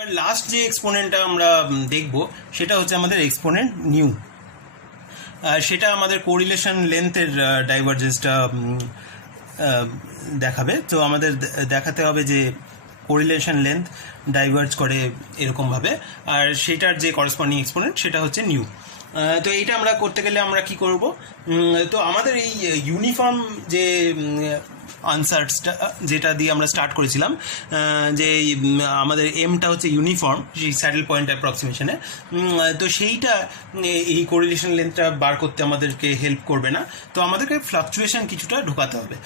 এবার লাস্ট যে এক্সপোনেন্টটা আমরা দেখব সেটা হচ্ছে আমাদের এক্সপোনেন্ট নিউ। সেটা আমাদের কোরিলেশন লেন্থের ডাইভারজেন্সটা দেখাবে। তো আমাদের দেখাতে হবে যে কোরিলেশন লেন্থ ডাইভার্জ করে এরকমভাবে, আর সেটার যে করসপন্ডিং এক্সপোনেন্ট সেটা হচ্ছে নিউ। তো এইটা আমরা করতে গেলে আমরা কি করব, তো আমাদের এই ইউনিফর্ম যে আনসারটা যেটা দিয়ে আমরা স্টার্ট করেছিলাম, যে আমাদের এমটা হচ্ছে ইউনিফর্ম সেই স্যাডেল পয়েন্ট অ্যাপ্রক্সিমেশনে, তো সেইটা এই কোরিলেশন লেন্থটা বার করতে আমাদেরকে হেল্প করবে না। তো আমাদেরকে ফ্লাকচুয়েশন কিছুটা ঢোকাতে হবে,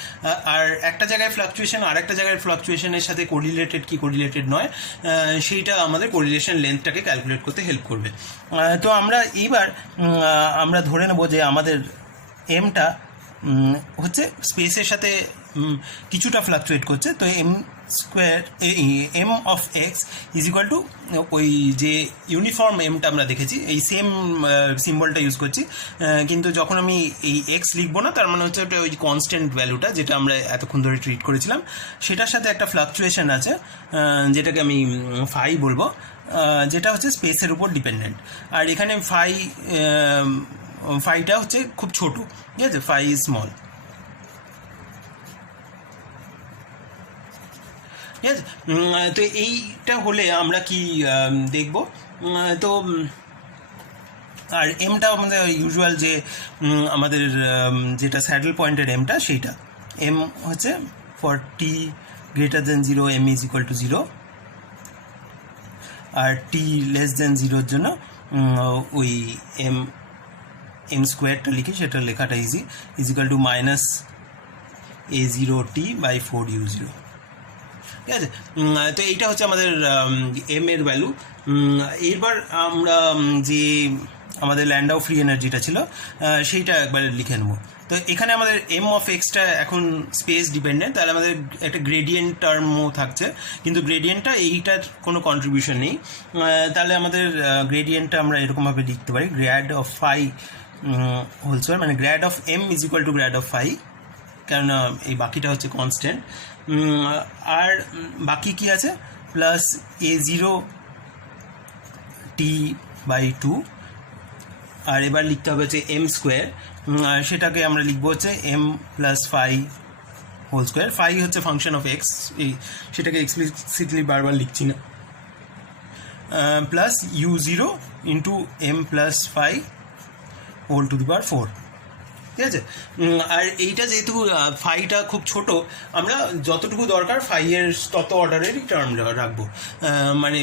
আর একটা জায়গায় ফ্লাকচুয়েশন আর একটা জায়গায় ফ্লাকচুয়েশনের সাথে কোরিলেটেড কি কোরিলেটেড নয় সেইটা আমাদের কোরিলেশন লেন্থটাকে ক্যালকুলেট করতে হেল্প করবে। তো আমরা এইবার আমরা ধরে নেব যে আমাদের এমটা হচ্ছে স্পেসের সাথে কিছুটা ফ্লাকচুয়েট করছে। তো M square M of x is equal to ওই যে ইউনিফর্ম এমটা আমরা দেখেছি এই সেম সিম্বলটা ইউজ করছি, কিন্তু যখন আমি এই এক্স লিখবো না তার মানে হচ্ছে ওটা ওই কনস্ট্যান্ট ভ্যালুটা যেটা আমরা এতক্ষণ ধরে ট্রিট করেছিলাম সেটার সাথে একটা ফ্লাকচুয়েশন আছে যেটাকে আমি ফাই বলবো, যেটা হচ্ছে স্পেসের উপর ডিপেন্ডেন্ট। আর এখানে ফাইটা হচ্ছে খুব ছোট, ঠিক আছে, ফাই ইজ স্মল, ঠিক আছে। তো এইটা হলে আমরা কি দেখব, তো আর এমটা আমাদের ইউজুয়াল যে আমাদের যেটা স্যাডেল পয়েন্টের এমটা সেইটা এম হচ্ছে for T greater than 0 M is equal to 0, আর টি লেস দেন 0-র জন্য ওই এম স্কোয়ারটা লিখি, সেটা লেখাটা easy, is equal to minus a0t/4u0, ঠিক আছে। তো এইটা হচ্ছে আমাদের এম এর ভ্যালু। এরবার আমরা যে আমাদের ল্যান্ডাউ ফ্রি এনার্জিটা ছিল সেইটা একবার লিখে নেব। তো এখানে আমাদের এম অফ এক্সটা এখন স্পেস ডিপেন্ডেন্ট, তাহলে আমাদের একটা গ্রেডিয়েন্ট টার্মও থাকছে, কিন্তু গ্রেডিয়েন্টটা এইটার কোনো কন্ট্রিবিউশন নেই। তাহলে আমাদের গ্রেডিয়েন্টটা আমরা এরকমভাবে লিখতে পারি, grad of phi whole square, মানে grad of M is equal to grad of phi, কেননা এই বাকিটা হচ্ছে কনস্ট্যান্ট। আর বাকি কি আছে, প্লাস a0t/2, আর এবার লিখতে হবে হচ্ছে এম স্কোয়ার, সেটাকে আমরা লিখবো হচ্ছে M plus phi whole square. Phi হচ্ছে ফাংশন অফ এক্স, সেটাকে এক্সপ্লিসিটলি বারবার লিখছি না, plus u0 into M plus phi whole to the power 4, ঠিক আছে। আর এইটা যেহেতু ফাইটা খুব ছোট, আমরা যতটুকু দরকার ফাইয়ের তত অর্ডারেরই টার্ম রাখবো, মানে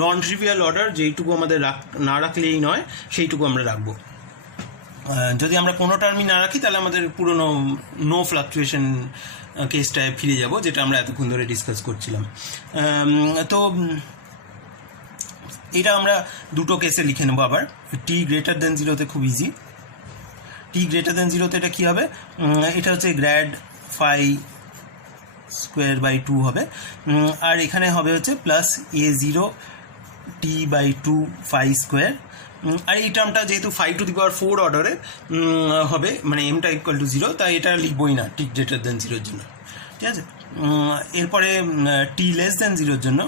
নন ট্রিভিয়াল অর্ডার যেইটুকু আমাদের না রাখলেই নয় সেইটুকু আমরা রাখবো। যদি আমরা কোনো টার্মই না রাখি তাহলে আমাদের পুরনো নো ফ্লাকচুয়েশন কেসটায় ফিরে যাব, যেটা আমরা এতক্ষণ ধরে ডিসকাস করছিলাম। তো এটা আমরা দুটো কেসে লিখে নেবো আবার। টি গ্রেটার দেন 0-তে খুব ইজি, টি গ্রেটার দেন 0-তে এটা কী হবে, এটা হচ্ছে গ্র্যাড ফাই স্কোয়ার/2 হবে, আর এখানে হবে হচ্ছে প্লাস a0t/2 ফাই স্কোয়ার। আর এই টার্মটা যেহেতু 5⁴ অর্ডারে হবে, মানে এমটা ইকুয়াল টু 0, তাই এটা লিখবই না টি গ্রেটার দেন 0-র জন্য, ঠিক আছে। এরপরে টি লেস দেন 0-র জন্য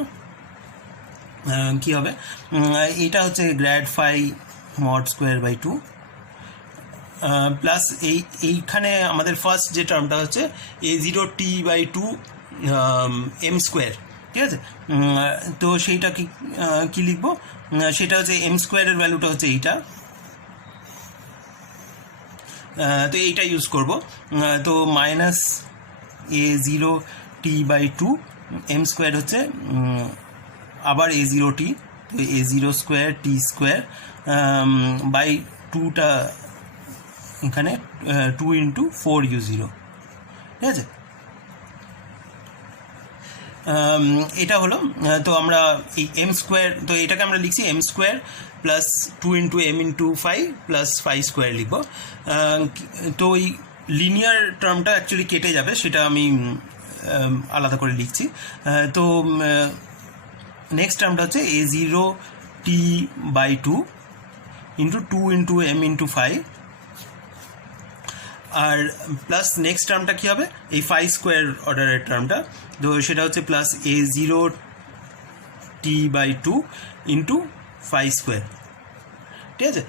কী হবে, এইটা হচ্ছে গ্র্যাড ফাই মড স্কোয়ার/2 প্লাস এইখানে আমাদের ফার্স্ট যে টার্মটা হচ্ছে a0t/2 এম স্কোয়ার, ঠিক আছে। তো সেইটা কি লিখবো, সেটা হচ্ছে এম স্কোয়ারের ভ্যালুটা হচ্ছে এইটা, তো এইটা ইউজ করব। তো মাইনাস a0t/2 এম স্কোয়ার হচ্ছে আবার a0t, তো a0² t²/2টা এখানে 2 × 4u0, ঠিক আছে। এটা হলো, তো আমরা এই এম স্কোয়ার, তো এটাকে আমরা লিখছি M square plus 2 × m × phi plus phi square লিখব। তো ওই লিনিয়ার টার্মটা অ্যাকচুয়ালি কেটে যাবে, সেটা আমি আলাদা করে লিখছি। তো নেক্সট টার্মটা হচ্ছে a0t/2 × 2 × m × ফাই, আর প্লাস নেক্সট টার্মটা কী হবে, এই ফাই স্কোয়ার অর্ডারের টার্মটা, তো সেটা হচ্ছে plus a0t t/2 into phi square. ঠিক আছে,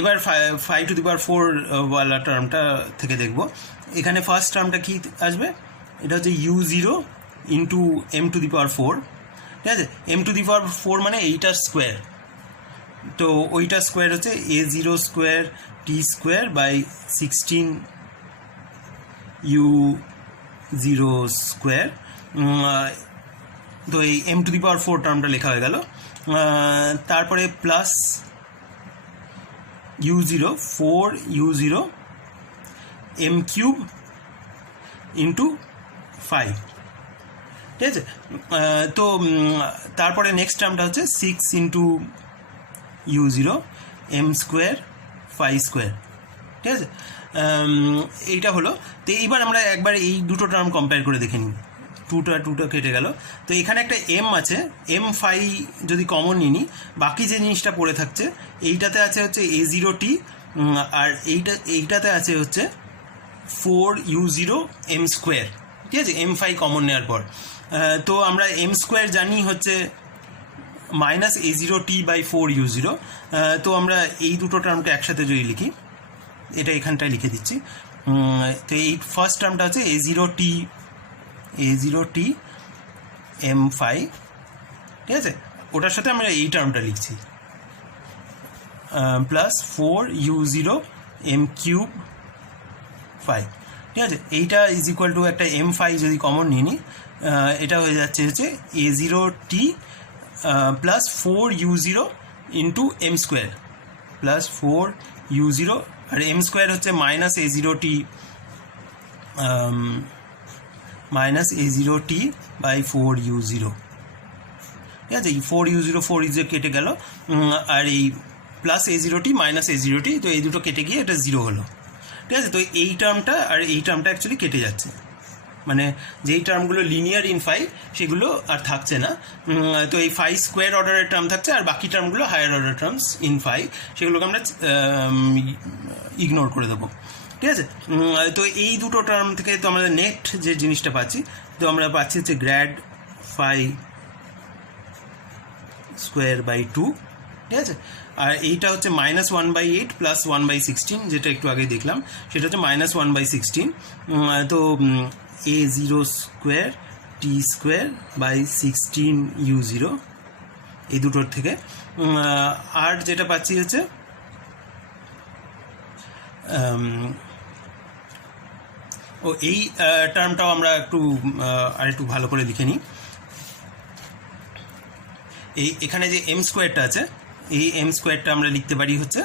এবার 5⁴ ওয়ালা টার্মটা থেকে দেখব। এখানে ফার্স্ট টার্মটা কি আসবে, এটা হচ্ছে u0 ইন্টু m⁴। ঠিক আছে, m⁴ মানে এইটার স্কোয়ার, তো ওইটার স্কোয়ার হচ্ছে a0 square t square by 16 u0 square. তো এই m⁴ টার্মটা লেখা হয়ে গেল। তারপরে plus u0 4u0 m³ into 5। ঠিক আছে, তো তারপরে নেক্সট টার্মটা হচ্ছে 6 into u0 m square phi square. ঠিক আছে, এইটা হলো। তো এইবার আমরা একবার এই দুটো টার্ম কম্পেয়ার করে দেখে নিই। টুটা কেটে গেল, তো এখানে একটা m আছে, m ফাই যদি কমন নিই, বাকি যে জিনিসটা পড়ে থাকছে এইটাতে আছে হচ্ছে a0t, আর এইটাতে আছে হচ্ছে 4u0 m স্কোয়ার। ঠিক আছে, m ফাই কমন নেওয়ার পর তো আমরা m স্কোয়ার জানি হচ্ছে -a0t/4u0। তো আমরা এই দুটো টার্মকে একসাথে যদি লিখি, এটা এখানটায় লিখে দিচ্ছি। তো এই ফার্স্ট টার্মটা হচ্ছে a0t m5। ঠিক আছে, ওটার সাথে আমরা এই টার্মটা লিখছি প্লাস 4u0 m³ 5। ঠিক আছে, এইটা ইজ ইকুয়াল টু একটা m5 যদি কমন নিয়ে নিই, এটা হয়ে যাচ্ছে হচ্ছে a0t plus 4u0 into m square plus 4u0, আর m স্কোয়ার হচ্ছে -a0t -a0t/4u0। ঠিক আছে, এই 4u0 4u0 কেটে গেল, আর এই প্লাস a0t -a0t, তো এই দুটো কেটে গিয়ে এটা 0 হলো। ঠিক আছে, তো এই টার্মটা আর এই টার্মটা অ্যাকচুয়ালি কেটে যাচ্ছে, মানে যেই টার্মগুলো লিনিয়ার ইন ফাই সেগুলো আর থাকছে না। তো এই ফাই স্কোয়ার অর্ডারের টার্ম থাকছে, আর বাকি টার্মগুলো higher order terms in phi, সেগুলোকে আমরা ইগনোর করে দেবো। ঠিক আছে, তো এই দুটো টার্ম থেকে তো আমরা নেট যে জিনিসটা পাচ্ছি, তো আমরা পাচ্ছি হচ্ছে গ্র্যাড ফাই স্কোয়ার/2। ঠিক আছে, আর এইটা হচ্ছে -1/8 প্লাস 1/16, যেটা একটু আগে দেখলাম, সেটা হচ্ছে -1/16। তো a0 square t square by 16u0 এই দুটোর থেকে। আর যেটা পাচ্ছি হচ্ছে এই টার্মটাও আমরা আরেকটু ভালো করে লিখে নিই। এখানে যে m স্কোয়ারটা আছে, এই m স্কোয়ারটা আমরা লিখতে পারি হচ্ছে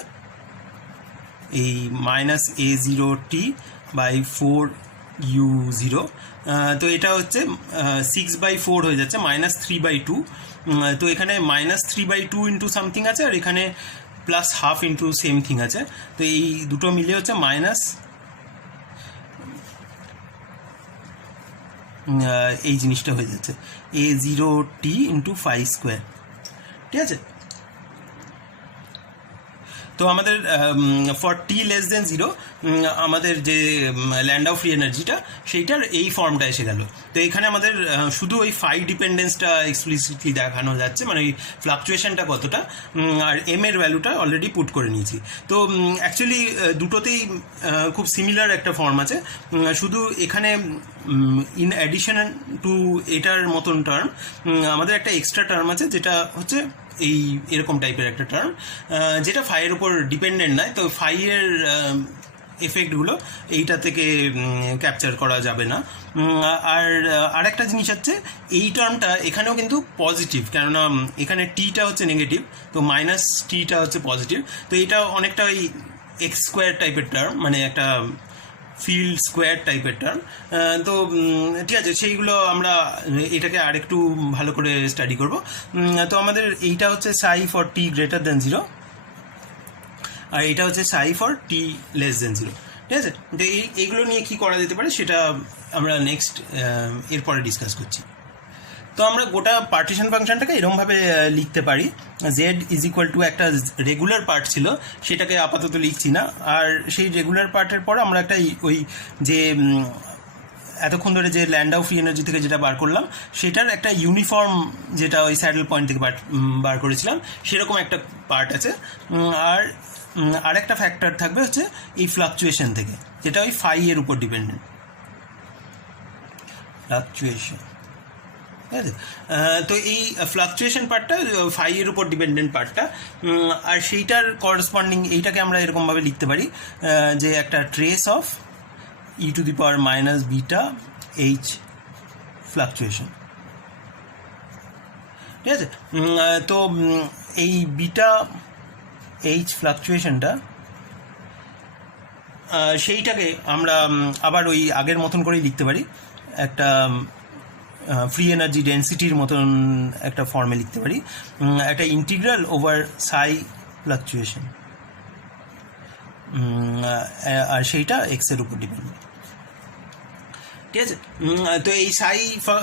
এই -a0t/4u0। তো এটা হচ্ছে 6/4 হয়ে যাচ্ছে, -3/2। তো এখানে -3/2 ইন্টু সামথিং আছে, আর এখানে +1/2 ইন্টু সেম থিং আছে। তো এই দুটো মিলে হচ্ছে এই জিনিসটা হয়ে যাচ্ছে a0t ইন্টু ফাই স্কোয়ার। ঠিক আছে, তো আমাদের ফর t<0 আমাদের যে ল্যান্ডাউ ফ্রি এনার্জিটা সেইটার এই ফর্মটা এসে গেল। তো এখানে আমাদের শুধু ওই ফাই ডিপেন্ডেন্সটা এক্সপ্লিসিটলি দেখানো যাচ্ছে, মানে ওই ফ্লাকচুয়েশনটা কতটা, আর এম এর ভ্যালুটা অলরেডি পুট করে নিয়েছি। তো অ্যাকচুয়ালি দুটোতেই খুব সিমিলার একটা ফর্ম আছে, শুধু এখানে ইন অ্যাডিশন টু এটার মতন টার্ম আমাদের একটা এক্সট্রা টার্ম আছে, যেটা হচ্ছে এরকম টাইপের একটা টার্ম, যেটা ফাইয়ের উপর ডিপেন্ডেন্ট নয়। তো ফাইয়ের এফেক্টগুলো এইটা থেকে ক্যাপচার করা যাবে না। আর একটা জিনিস হচ্ছে, এই টার্মটা এখানেও কিন্তু পজিটিভ, কেননা এখানে টিটা হচ্ছে নেগেটিভ, তো মাইনাস টিটা হচ্ছে পজিটিভ। তো এটা অনেকটা ওই এক্স স্কোয়ার টাইপের টার্ম, মানে একটা ফিল্ড স্কোয়ার টাইপের টার্ম। তো ঠিক আছে, সেইগুলো আমরা এটাকে আরেকটু ভালো করে স্টাডি করব। তো আমাদের এইটা হচ্ছে সাই ফর t>0, আর এটা হচ্ছে সাই ফর t<0। ঠিক আছে, তো এইগুলো নিয়ে কি করা যেতে পারে সেটা আমরা নেক্সট এরপরে ডিসকাস করছি। তো আমরা গোটা পার্টিশন ফাংশনটাকে এরকমভাবে লিখতে পারি, জেড ইজ ইকুয়াল টু একটা রেগুলার পার্ট ছিল, সেটাকে আপাতত লিখছি না, আর সেই রেগুলার পার্টের পর আমরা একটা ওই যে এতক্ষণ ধরে যে ল্যান্ডাউ ফ্রি এনার্জি থেকে যেটা বার করলাম সেটার একটা ইউনিফর্ম, যেটা ওই স্যাডেল পয়েন্ট থেকে বার করেছিলাম সেরকম একটা পার্ট আছে। আর আরেকটা ফ্যাক্টর থাকবে হচ্ছে এই ফ্লাকচুয়েশন থেকে, যেটা ওই ফাই এর উপর ডিপেন্ডেন্ট, ফ্লাকচুয়েশন, ঠিক আছে। তো এই ফ্লাকচুয়েশন পার্টটা ফাই এর উপর ডিপেন্ডেন্ট পার্টটা, আর সেইটার করসপন্ডিং এইটাকে আমরা এরকমভাবে লিখতে পারি যে একটা trace of E to the power minus beta H fluctuation, ঠিক আছে। তো এই বিটা এইচ ফ্লাকচুয়েশনটা সেইটাকে আমরা আবার ওই আগের মতন করেই লিখতে পারি, একটা ফ্রি এনার্জি ডেন্সিটির মতন একটা ফর্মে লিখতে পারি, একটা ইন্টিগ্রাল ওভার সাই ফ্লাকচুয়েশন, আর সেইটা এক্সের উপর ডিপেন্ড, ঠিক আছে। তো এই সাই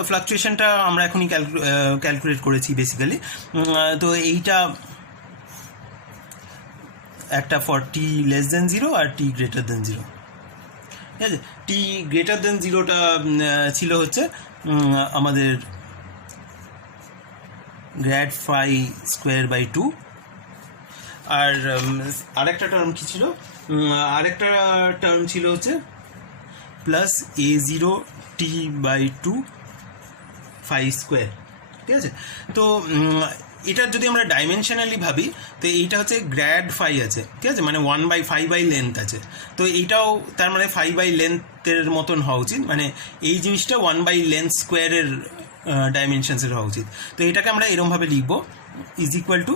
ফ্লাকচুয়েশনটা আমরা এখনই ক্যালকুলেট করেছি বেসিক্যালি। তো এইটা একটা ফর টি লেস দেন 0 আর টি গ্রেটার দেন 0, ঠিক আছে। টি গ্রেটার দেন 0টা ছিল হচ্ছে আমাদের গ্র্যাড ফাই স্কোয়ার বাই 2, আর আরেকটা টার্ম কী ছিল, আরেকটা টার্ম ছিল হচ্ছে plus A0 T by 2 phi square, ঠিক আছে। তো এটার যদি আমরা ডাইমেনশনালি ভাবি তো এইটা হচ্ছে গ্র্যাড ফাই আছে, ঠিক আছে, মানে 1/5 লেন্থ আছে। তো এইটাও তার মানে 5 লেন্থের মতন হওয়া উচিত, মানে এই জিনিসটা 1 লেন্থ স্কোয়ারের ডাইমেনশনসের হওয়া উচিত। তো এটাকে আমরা এরমভাবে লিখব, is equal to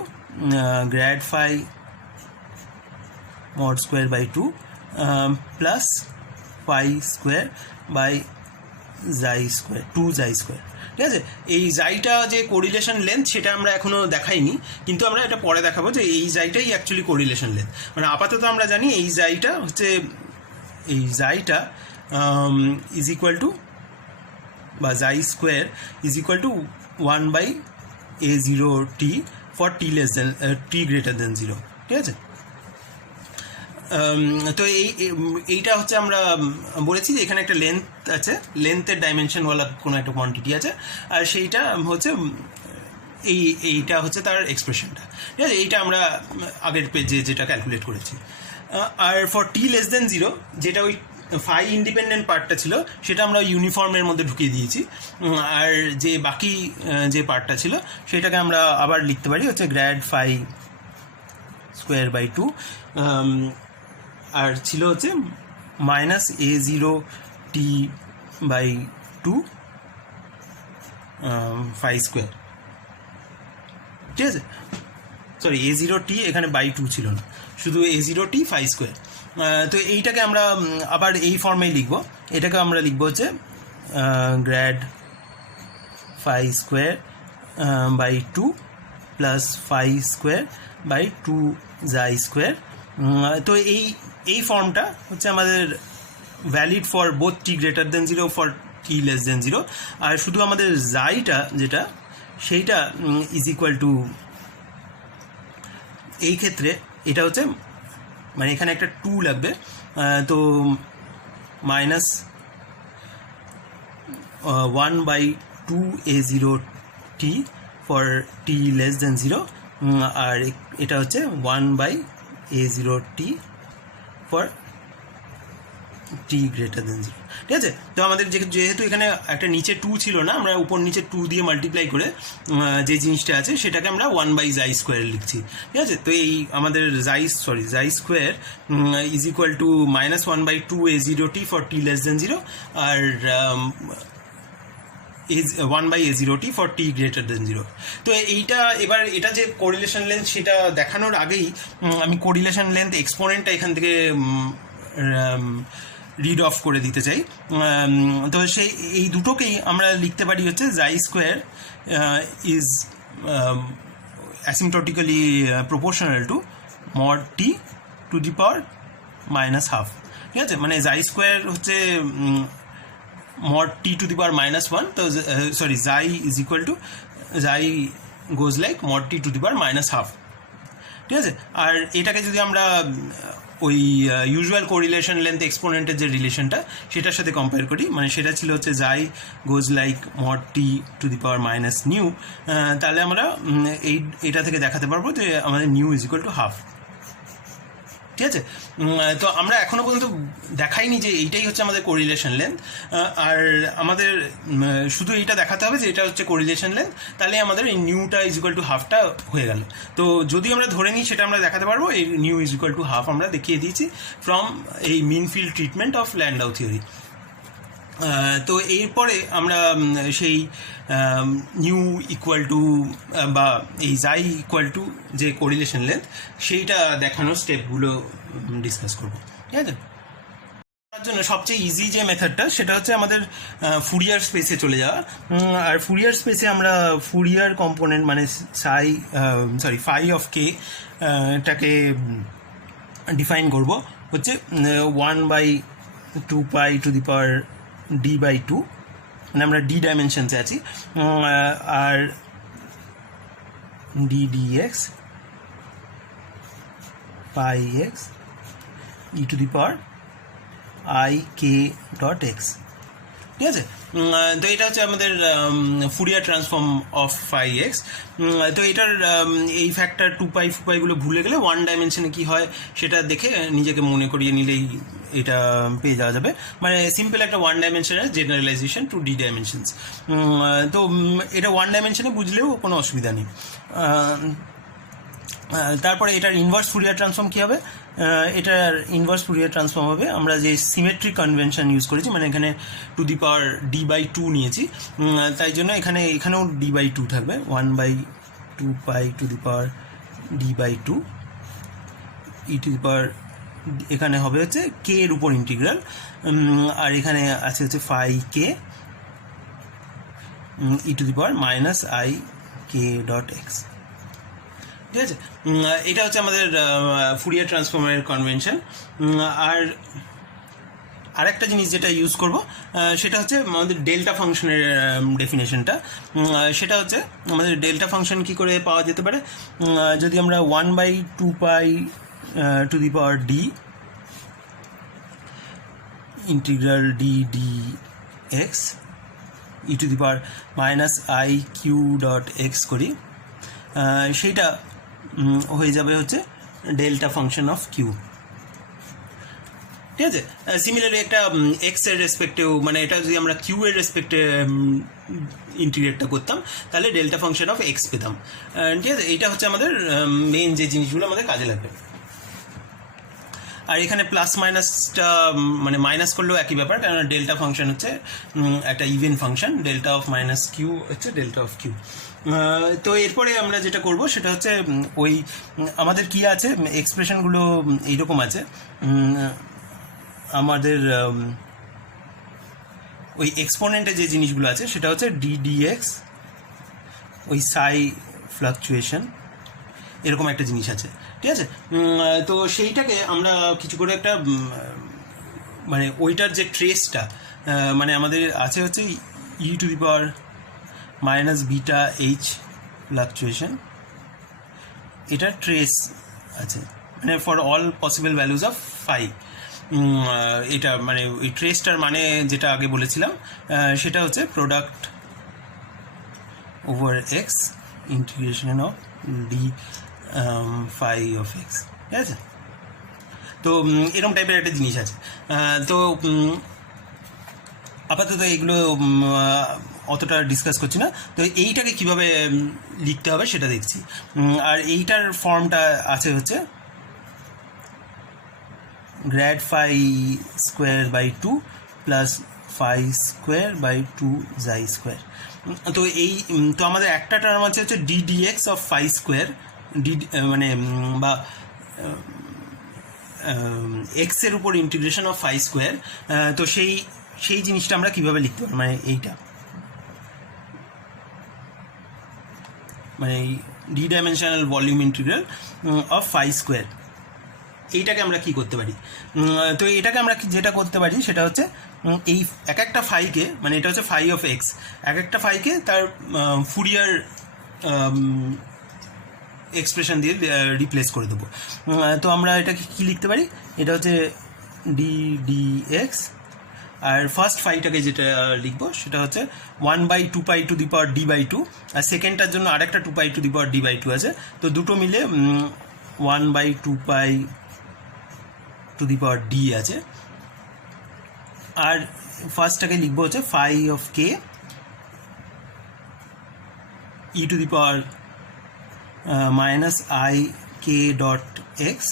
grad phi mod square by 2 plus phi square by xi square 2 xi square, ঠিক আছে। এই জাইটা যে কোরিলেশন লেন্থ সেটা আমরা এখনো দেখাইনি, কিন্তু আমরা এটা পরে দেখাবো যে এই জাইটাই অ্যাকচুয়ালি কোরিলেশন লেন্থ। মানে আপাতত আমরা জানি এই জাইটা হচ্ছে, এই জাইটা ইজ ইকুয়াল টু বা জাই square is equal two 1/A0 T for T less then T greater than 0, ঠিক আছে। তো এইটা হচ্ছে আমরা বলেছি যে এখানে একটা লেন্থ আছে, লেন্থের ডাইমেনশনওয়ালা কোনো একটা কোয়ান্টিটি আছে, আর সেইটা হচ্ছে এইটা হচ্ছে তার এক্সপ্রেশনটা, ঠিক আছে। এইটা আমরা আগের পেজে যেটা ক্যালকুলেট করেছি। আর ফর টি লেস দেন 0 যেটা ওই ফাই ইন্ডিপেন্ডেন্ট পার্টটা ছিল সেটা আমরা ইউনিফর্মের মধ্যে ঢুকিয়ে দিয়েছি, আর যে বাকি যে পার্টটা ছিল সেটাকে আমরা আবার লিখতে পারি হচ্ছে গ্র্যাড ফাই স্কোয়ার বাই 2, আর ছিল হচ্ছে minus A0 T by 2 phi square, ঠিক আছে। সরি, A0 টি এখানে বাই 2 ছিল না, শুধু A0 টি ফাই স্কোয়ার। তো এইটাকে আমরা আবার এই ফর্মেই লিখব, এটাকে আমরা লিখব হচ্ছে grad phi square by 2 plus phi square by 2 xi square. তো এই ফর্মটা হচ্ছে আমাদের valid for both T greater than 0 for T less than 0, আর শুধু আমাদের জাইটা যেটা সেইটা ইজ ইকুয়াল টু, এই ক্ষেত্রে এটা হচ্ছে মানে এখানে একটা 2 লাগবে, তো minus 1/2A0 T for T less than 0, আর এটা হচ্ছে 1/A0 T for T greater than 0, ঠিক আছে। তো আমাদের যেহেতু এখানে একটা নিচে 2 ছিল না, আমরা উপর নিচে 2 দিয়ে মাল্টিপ্লাই করে যে জিনিসটা আছে সেটাকে আমরা 1/জাই স্কোয়ার লিখছি, ঠিক আছে। তো এই আমাদের xi square is equal to minus 1/2A0 T for T less than 0, আর 1/A0 T for T greater than 0। তো এইটা এবার এটা যে কোরিলেশন লেন্থ সেটা দেখানোর আগেই আমি কোরিলেশন লেন্থ এক্সপোনেন্টটা এখান থেকে রিড অফ করে দিতে চাই। তো এই দুটোকেই আমরা লিখতে পারি হচ্ছে xi square is asymptotically proportional to mod T to the power minus half, ঠিক আছে। মানে জাই স্কোয়ার হচ্ছে mod t to the power -1, তো সরি জাই ইজ ইকুয়াল টু জাই goes like mod t to the power -1/2, ঠিক আছে। আর এটাকে যদি আমরা ওই ইউজুয়াল কোরিলেশন লেন্থ এক্সপোনেন্টের যে রিলেশনটা সেটার সাথে কম্পেয়ার করি, মানে সেটা ছিল হচ্ছে xi goes like mod T to the power minus nu, তাহলে আমরা এটা থেকে দেখাতে পারবো যে আমাদের nu is equal to half. ঠিক আছে, তো আমরা এখনো পর্যন্ত দেখাইনি যে এইটাই হচ্ছে আমাদের কোরিলেশন লেন্থ, আর আমাদের শুধু এইটা দেখাতে হবে যে এটা হচ্ছে কোরিলেশন লেন্থ, তাহলে আমাদের এই নিউটা ইজ ইকুয়াল টু হাফটা হয়ে গেল। তো যদি আমরা ধরে নিই সেটা আমরা দেখাতে পারবো, এই new is equal to half আমরা দেখিয়ে দিয়েছি ফ্রম এই মিন ফিল্ড ট্রিটমেন্ট অফ ল্যান্ডাউ থিওরি। তো এরপরে আমরা সেই নিউ ইকুয়াল টু বা এই জাই ইকুয়াল টু যে কোরিলেশন লেন্থ সেইটা দেখানোর স্টেপগুলো ডিসকাস করবো। ঠিক আছে, তার জন্য সবচেয়ে ইজি যে মেথডটা সেটা হচ্ছে আমাদের ফুরিয়ার স্পেসে চলে যাওয়া। আর ফুরিয়ার স্পেসে আমরা ফুরিয়ার কম্পোনেন্ট মানে ফাই অফ কে টাকে ডিফাইন করব হচ্ছে 1/2 পাই টু দি পাওয়ার d/2, মানে আমরা d ডাইমেনশনসে আছি, আর ddx pi X e to the power i k dot x. ঠিক আছে, তো এটা হচ্ছে আমাদের Fourier transform of phi X. তো এটার এই ফ্যাক্টর 2π 4πগুলো ভুলে গেলে ওয়ান ডাইমেনশনে কি হয় সেটা দেখে নিজেকে মনে করিয়ে নিলেই এটা পেয়ে যাওয়া যাবে, মানে সিম্পল একটা ওয়ান ডাইমেনশনের জেনারেলাইজেশন টু ডি ডাইমেনশনস। তো এটা ওয়ান ডাইমেনশনে বুঝলেও কোনো অসুবিধা নেই। তারপরে এটার ইনভার্স ফুরিয়ার ট্রান্সফর্ম কী হবে? এটার ইনভার্স ফুরিয়ার ট্রান্সফর্ম হবে আমরা যে সিমেট্রিক কনভেনশন ইউজ করেছি, মানে এখানে টু দি পাওয়ার d/2 নিয়েছি, তাই জন্য এখানেও d/2 থাকবে, 1/2 পাই to the power d/2 E to the পাওয়ার, এখানে হবে হচ্ছে কে এর উপর ইন্টিগ্রাল, আর এখানে আছে হচ্ছে phi K e to the power minus i k dot x. ঠিক আছে, এটা হচ্ছে আমাদের ফুরিয়ার ট্রান্সফর্মের কনভেনশন। আর আরেকটা জিনিস যেটা ইউজ করব সেটা হচ্ছে আমাদের ডেল্টা ফাংশনের ডেফিনেশনটা। সেটা হচ্ছে আমাদের ডেল্টা ফাংশন কি করে পাওয়া যেতে পারে, যদি আমরা 1/2 পাই to the power d integral d dx e to the power minus i q dot x করি, সেইটা হয়ে যাবে হচ্ছে ডেল্টা ফাংশন অফ কিউ। ঠিক আছে, সিমিলারলি একটা এক্স এর রেসপেক্টেও, মানে এটা যদি আমরা কিউ এর রেসপেক্টে ইন্টিগ্রেটটা করতাম তাহলে ডেল্টা ফাংশন অফ এক্স পেতাম। ঠিক আছে, এটা হচ্ছে আমাদের মেইন যে জিনিসগুলো আমাদের কাজে লাগবে। আর এখানে প্লাস মাইনাসটা মানে মাইনাস করলেও একই ব্যাপার, কারণ ডেল্টা ফাংশন হচ্ছে একটা even function, delta of minus Q হচ্ছে ডেল্টা অফ কিউ। তো এরপরে আমরা যেটা করব সেটা হচ্ছে ওই আমাদের কি আছে এক্সপ্রেশনগুলো এইরকম আছে, আমাদের ওই এক্সপোনেন্টে যে জিনিসগুলো আছে সেটা হচ্ছে ddx ওই সাই ফ্লাকচুয়েশন এরকম একটা জিনিস আছে। ঠিক আছে, তো সেইটাকে আমরা কিছু করে একটা মানে ওইটার যে ট্রেসটা মানে আমাদের আছে হচ্ছে e to the power minus beta H fluctuation, এটার ট্রেস আছে মানে for all possible values of phi. এটা মানে ওই ট্রেসটার মানে যেটা আগে বলেছিলাম সেটা হচ্ছে product over X integration of D phi of X. ঠিক আছে, তো এরকম টাইপের একটা জিনিস আছে। তো আপাতত এগুলো অতটা ডিসকাস করছি না, তো এইটাকে কিভাবে লিখতে হবে সেটা দেখছি। আর এইটার ফর্মটা আছে হচ্ছে grad phi square by 2 plus phi square by 2 xi square. তো আমাদের একটা টার্ম আছে হচ্ছে ddx অফ ফাই স্কোয়ার, মানে বা এক্স এর উপর ইন্টিগ্রেশন অফ ফাই স্কোয়ার। তো সেই জিনিসটা আমরা কিভাবে লিখতে পারি, মানে এইটা মানে D dimensional volume integral of phi square, এইটাকে আমরা কি করতে পারি? তো এটাকে আমরা যেটা করতে পারি সেটা হচ্ছে এই এক একটা ফাইকে, মানে এটা হচ্ছে ফাই অফ এক্স, এক একটা ফাইকে তার ফুরিয়ার এক্সপ্রেশন দিয়ে রিপ্লেস করে দেবো। তো আমরা এটাকে কী লিখতে পারি, এটা হচ্ছে ডি ডি এক্স, আর ফার্স্ট ফাইটাকে যেটা লিখবো সেটা হচ্ছে 1/2π⁴d/2, আর সেকেন্ডটার জন্য আরেকটা 2π⁴d/2 আছে, তো দুটো মিলে 1/2π⁴d আছে। আর ফার্স্টটাকে লিখবো হচ্ছে phi of k e⁻⁻i k dot x,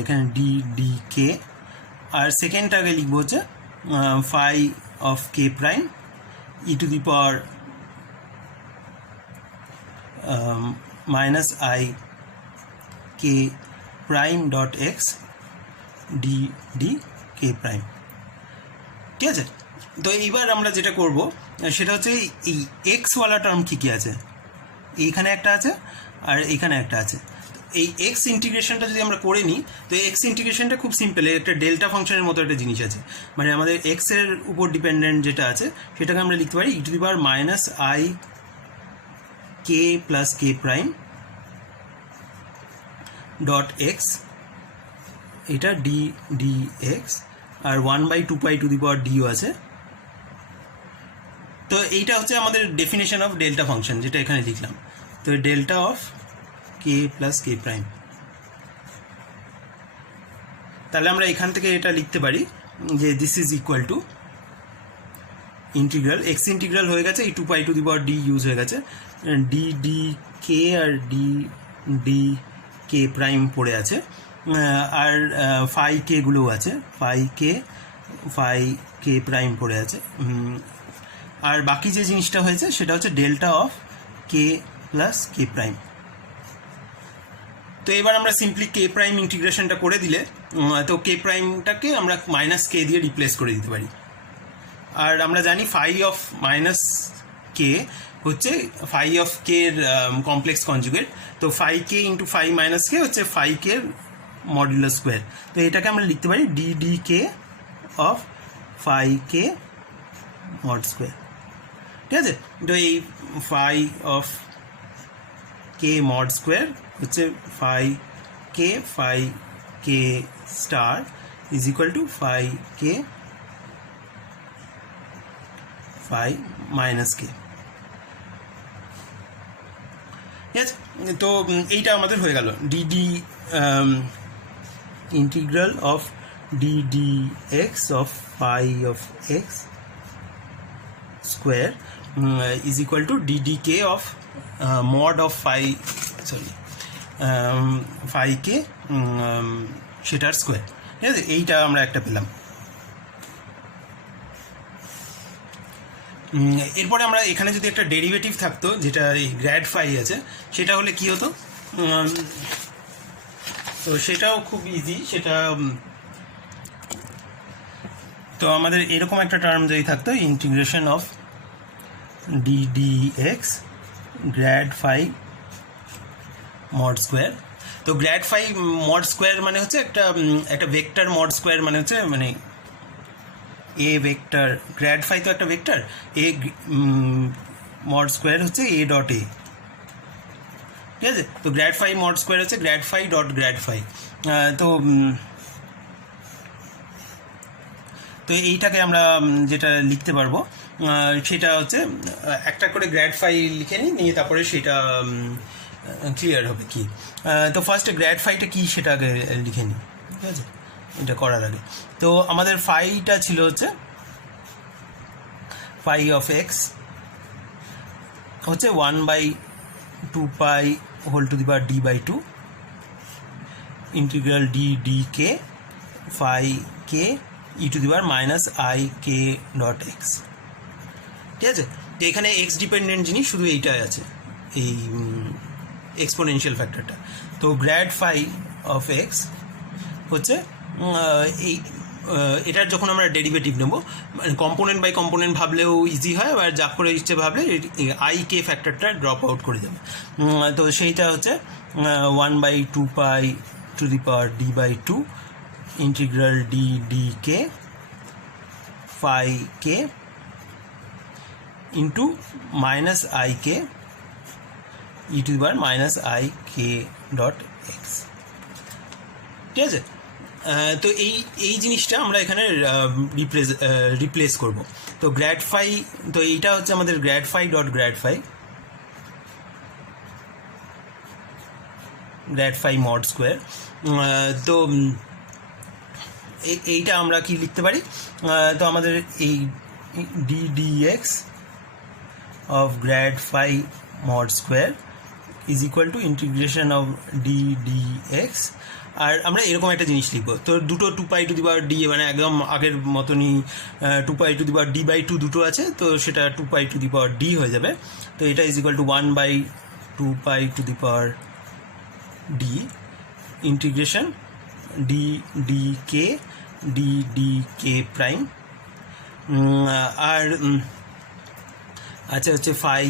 এখানে ডি ডি কে, আর সেকেন্ডটাকে লিখবো হচ্ছে phi of k prime e⁻⁻i k prime dot x d d K prime. ঠিক আছে, তো এইবার আমরা যেটা করব সেটা হচ্ছে এই এক্সওয়ালা টার্ম কী কী আছে, এইখানে একটা আছে আর এইখানে একটা আছে। এই এক্স ইন্টিগ্রেশনটা যদি আমরা করে নিই, তো এক্স ইন্টিগ্রেশনটা খুব সিম্পল, একটা ডেল্টা ফাংশনের মতো একটা জিনিস আছে, মানে আমাদের এক্সের উপর ডিপেন্ডেন্ট যেটা আছে সেটাকে আমরা লিখতে পারি e⁻⁻i k plus k prime dot x, এটা ডি ডি এক্স, আর 1/2π⁴dও আছে। তো এইটা হচ্ছে আমাদের ডেফিনেশন অফ ডেল্টা ফাংশন, যেটা এখানে লিখলাম। তো delta of k plus k prime, তাহলে আমরা এখান থেকে এটা লিখতে পারি যে this is equal two integral, x integral হয়ে গেছে, এই 2π⁴d ইউজ হয়ে গেছে, ডি ডি কে আর ডি ডি কে প্রাইম পড়ে আছে, আর phi k গুলোও আছে, phi k প্রাইম পড়ে আছে, আর বাকি যে জিনিসটা হয়েছে সেটা হচ্ছে delta of k plus k prime. তো এবার আমরা সিম্পলি কে প্রাইম ইন্টিগ্রেশনটা করে দিলে, তো কে প্রাইমটাকে আমরা মাইনাস কে দিয়ে রিপ্লেস করে দিতে পারি। আর আমরা জানি phi of মাইনাস কে হচ্ছে phi of k এর কমপ্লেক্স কনজুগেট, তো phi k into phi minus k হচ্ছে phi k এর মডুলাস স্কোয়ার। তো এটাকে আমরা লিখতে পারি d d k of phi k mod square. ঠিক আছে, তো এই phi of k mod square হচ্ছে phi k star is equal to phi k phi minus k. ঠিক আছে, তো এইটা আমাদের হয়ে গেল d d integral of ddx of phi of x square is equal to ddk of mod of phi k সেটার square. ঠিক আছে, এইটা আমরা একটা পেলাম। এরপরে আমরা এখানে যদি একটা ডেরিভেটিভ থাকতো, যেটা এই গ্র্যাড ফাই আছে, সেটা হলে কি হতো, তো সেটাও খুব ইজি, সেটা তো আমাদের এরকম একটা টার্ম যদি থাকতো integration of D D X grad phi mod square. তো গ্র্যাড ফাই মড স্কোয়ার মানে হচ্ছে একটা ভেক্টর মড স্কোয়ার, মানে হচ্ছে মানে এ ভেক্টর, গ্র্যাড ফাই তো একটা ভেক্টর, এ মড স্কোয়ার হচ্ছে এ ডট এ। ঠিক আছে, তো গ্র্যাড ফাই মড স্কোয়ার হচ্ছে grad phi dot grad phi. তো এইটাকে আমরা যেটা লিখতে পারবো সেটা হচ্ছে একটা করে গ্র্যাড ফাই লিখে নিয়ে তারপরে সেটা ক্লিয়ার হবে কি। তো ফার্স্টে গ্র্যাড ফাইটা কি সেটা আগে লিখে নিই। ঠিক আছে, এটা করার আগে তো আমাদের ফাইটা ছিল হচ্ছে phi of x হচ্ছে 1/2π⁴d/2 integral d dk phi k e⁻⁻i k dot x. ঠিক আছে, তো এখানে এক্স ডিপেন্ডেন্ট জিনিস শুধু এইটাই আছে, এই এক্সপোনেনশিয়াল ফ্যাক্টরটা। তো গ্র্যাড ফাই অফ এক্স হচ্ছে এই এটার যখন আমরা ডেরিভেটিভ নেব, মানে কম্পোনেন্ট বাই কম্পোনেন্ট ভাবলেও ইজি হয়, আর যা করে ইচ্ছে ভাবলে আই কে ফ্যাক্টরটা ড্রপ আউট করে যাবে। তো সেইটা হচ্ছে 1/2π⁴d/2 integral d d K phi k into minus I K e to the power minus I K dot x. ঠিক আছে, তো এই জিনিসটা আমরা এখানে রিপ্লেস করব। তো গ্র্যাড ফাই, তো এইটা হচ্ছে আমাদের grad phi dot grad phi mod square. তো এইটা আমরা কি লিখতে পারি, তো আমাদের এই ddx of grad phi mod square is equal to integration of ddx। আর আমরা এরকম একটা জিনিস লিখবো, তো দুটো 2 টু দি পাওয়ার ডি, মানে একদম আগের মতনই 2 টু দি পাওয়ার d/2 দুটো আছে, তো সেটা 2 টু দি পাওয়ার ডি হয়ে যাবে। তো এটা is equal to 1/2 to the power d integration ddk prime, আর আচ্ছা হচ্ছে ফাই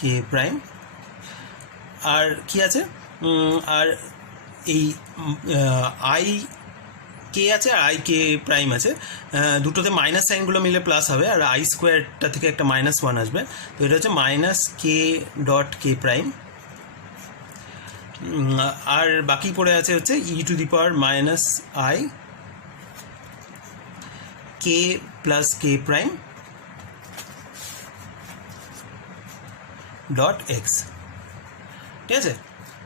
কে প্রাইম, আর কি আছে, আর এই আই কে আছে আর আই কে প্রাইম আছে, দুটোতে মাইনাস সাইনগুলো মিলে প্লাস হবে, আর আই স্কোয়ারটা থেকে একটা -1 আসবে। তো এটা হচ্ছে minus k dot k prime, আর বাকি পড়ে আছে হচ্ছে e to the power minus I k plus k prime dot x. ঠিক আছে,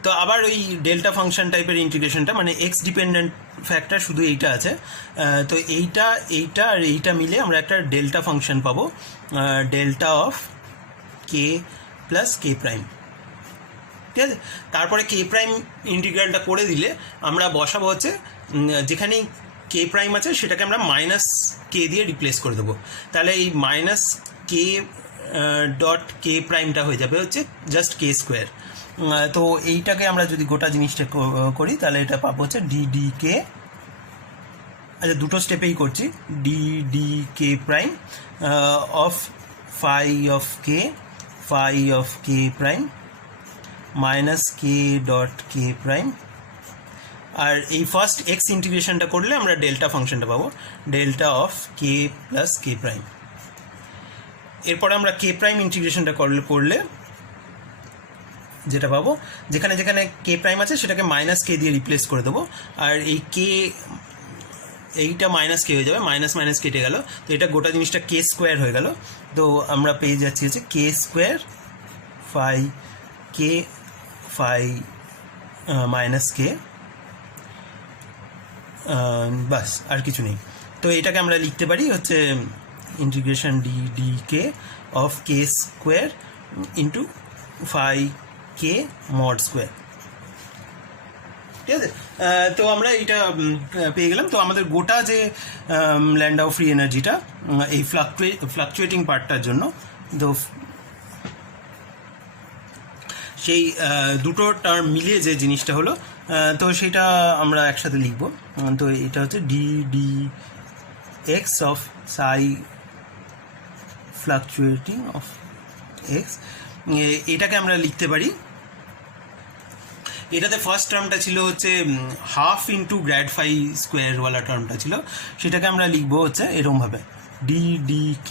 তো আবার ওই ডেল্টা ফাংশন টাইপের ইন্টিগ্রেশনটা, মানে এক্স ডিপেন্ডেন্ট ফ্যাক্টর শুধু এইটা আছে, তো এইটা আর এইটা মিলে আমরা একটা ডেল্টা ফাংশন পাবো, delta of k plus k prime. ঠিক আছে, তারপরে কে প্রাইম ইন্টিগ্রালটা করে দিলে আমরা বসাবো হচ্ছে যেখানেই কে প্রাইম আছে সেটাকে আমরা মাইনাস কে দিয়ে রিপ্লেস করে দেবো, তাহলে এই মাইনাস কে ডট কে প্রাইমটা হয়ে যাবে হচ্ছে জাস্ট কে স্কোয়ার। তো এইটাকে আমরা যদি গোটা জিনিসটা করি তাহলে এটা পাবো হচ্ছে ddk, আচ্ছা দুটো স্টেপেই করছি, ddk prime of phi of k prime minus k dot k prime, আর এই ফার্স্ট এক্স ইন্টিগ্রেশনটা করলে আমরা ডেল্টা ফাংশনটা পাবো, delta of k plus k prime. এরপরে আমরা কে প্রাইম ইন্টিগ্রেশনটা করলে যেটা পাবো, যেখানে যেখানে কে প্রাইম আছে সেটাকে মাইনাস কে দিয়ে রিপ্লেস করে দেবো, আর এই কে এইটা মাইনাস কে হয়ে যাবে, মাইনাস কেটে গেল, তো এটা গোটা জিনিসটা কে স্কোয়ার হয়ে গেল। তো আমরা পেয়ে যাচ্ছি হচ্ছে কে স্কোয়ার ফাই মাইনাস কে, বাস আর কিছু নেই। তো এটাকে আমরা লিখতে পারি হচ্ছে integration ddk of K square into phi K mod square. ঠিক আছে, তো আমরা এইটা পেয়ে গেলাম। তো আমাদের গোটা যে ল্যান্ডাউ ফ্রি এনার্জিটা এই ফ্লাকচুয়েটিং পার্টটার জন্য, তো সেই দুটো টার্ম মিলিয়ে যে জিনিসটা হলো, তো সেটা আমরা একসাথে লিখব। তো এটা হচ্ছে ddx of psi fluctuating of X, এটাকে আমরা লিখতে পারি, এটাতে ফার্স্ট টার্মটা ছিল হচ্ছে হাফ ইন্টু গ্র্যাড ফাই স্কোয়ারওয়ালা টার্মটা ছিল, সেটাকে আমরা লিখবো হচ্ছে এরকমভাবে ddk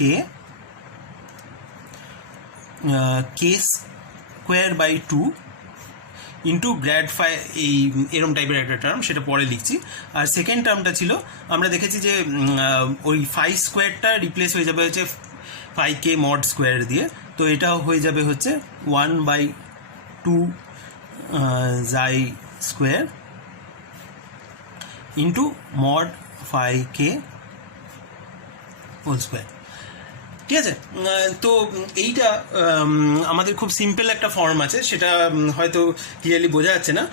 K square by 2 into grad phi, এই এরম টাইপের একটা টার্ম, সেটা পরে লিখছি। আর সেকেন্ড টার্মটা ছিল, আমরা দেখেছি যে ওই ফাই স্কোয়ারটা রিপ্লেস হয়ে যাবে হচ্ছে ফাই কে মড স্কোয়ার দিয়ে, তো এটাও হয়ে যাবে হচ্ছে 1/2 xi square into mod phi কে হোল স্কোয়ার। ঠিক আছে, তো এইটা আমাদের খুব সিম্পল একটা ফর্ম আছে, সেটা হয়তো ক্লিয়ারলি বোঝা যাচ্ছে না,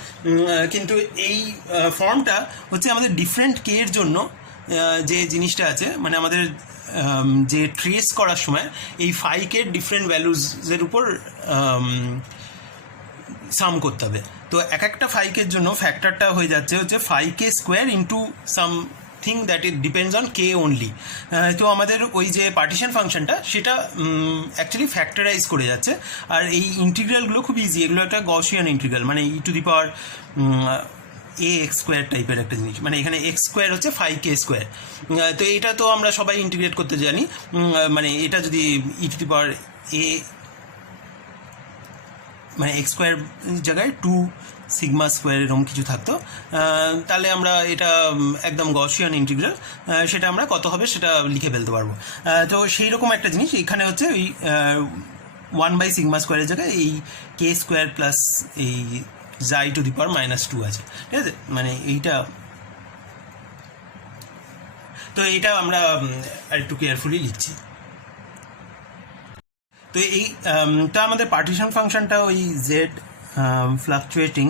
কিন্তু এই ফর্মটা হচ্ছে আমাদের ডিফারেন্ট কে এর জন্য যে জিনিসটা আছে, মানে আমাদের যে ট্রেস করার সময় এই ফাই কে ডিফারেন্ট ভ্যালুজের উপর সাম করতে হবে। তো এক একটা ফাইকের জন্য ফ্যাক্টরটা হয়ে যাচ্ছে হচ্ছে phi K square into something that it depends on K only. তো আমাদের ওই যে পার্টিশন ফাংশনটা সেটা অ্যাকচুয়ালি ফ্যাক্টরাইজ করে যাচ্ছে, আর এই ইন্টিগ্রালগুলো খুব ইজি, এগুলো একটা গসিয়ান ইন্টিগ্রাল, মানে e to the power a x square টাইপের একটা জিনিস, মানে এখানে এক্স স্কোয়ার হচ্ছে ফাই কে স্কোয়ার। তো এটা তো আমরা সবাই ইন্টিগ্রেট করতে জানি, মানে এটা যদি ই টু দি পাওয়ার এ মানে এক্স স্কোয়ার জায়গায় 2 সিগমা স্কোয়ার এরকম কিছু থাকতো, তাহলে আমরা এটা একদম গসিয়ান ইন্টিগ্রাল, সেটা আমরা কত হবে সেটা লিখে ফেলতে পারবো। তো সেই রকম একটা জিনিস এখানে হচ্ছে ওই 1 বাই সিগমা স্কোয়ারের জায়গায় এই কে স্কোয়ার প্লাস এই জাই টু দি পাওয়ার -2 আছে, ঠিক আছে। মানে এইটা, তো এইটা আমরা আরেকটু কেয়ারফুলি লিখছি। তো এই তো আমাদের পার্টিশন ফাংশনটা ওই জেড ফ্লাকচুয়েটিং,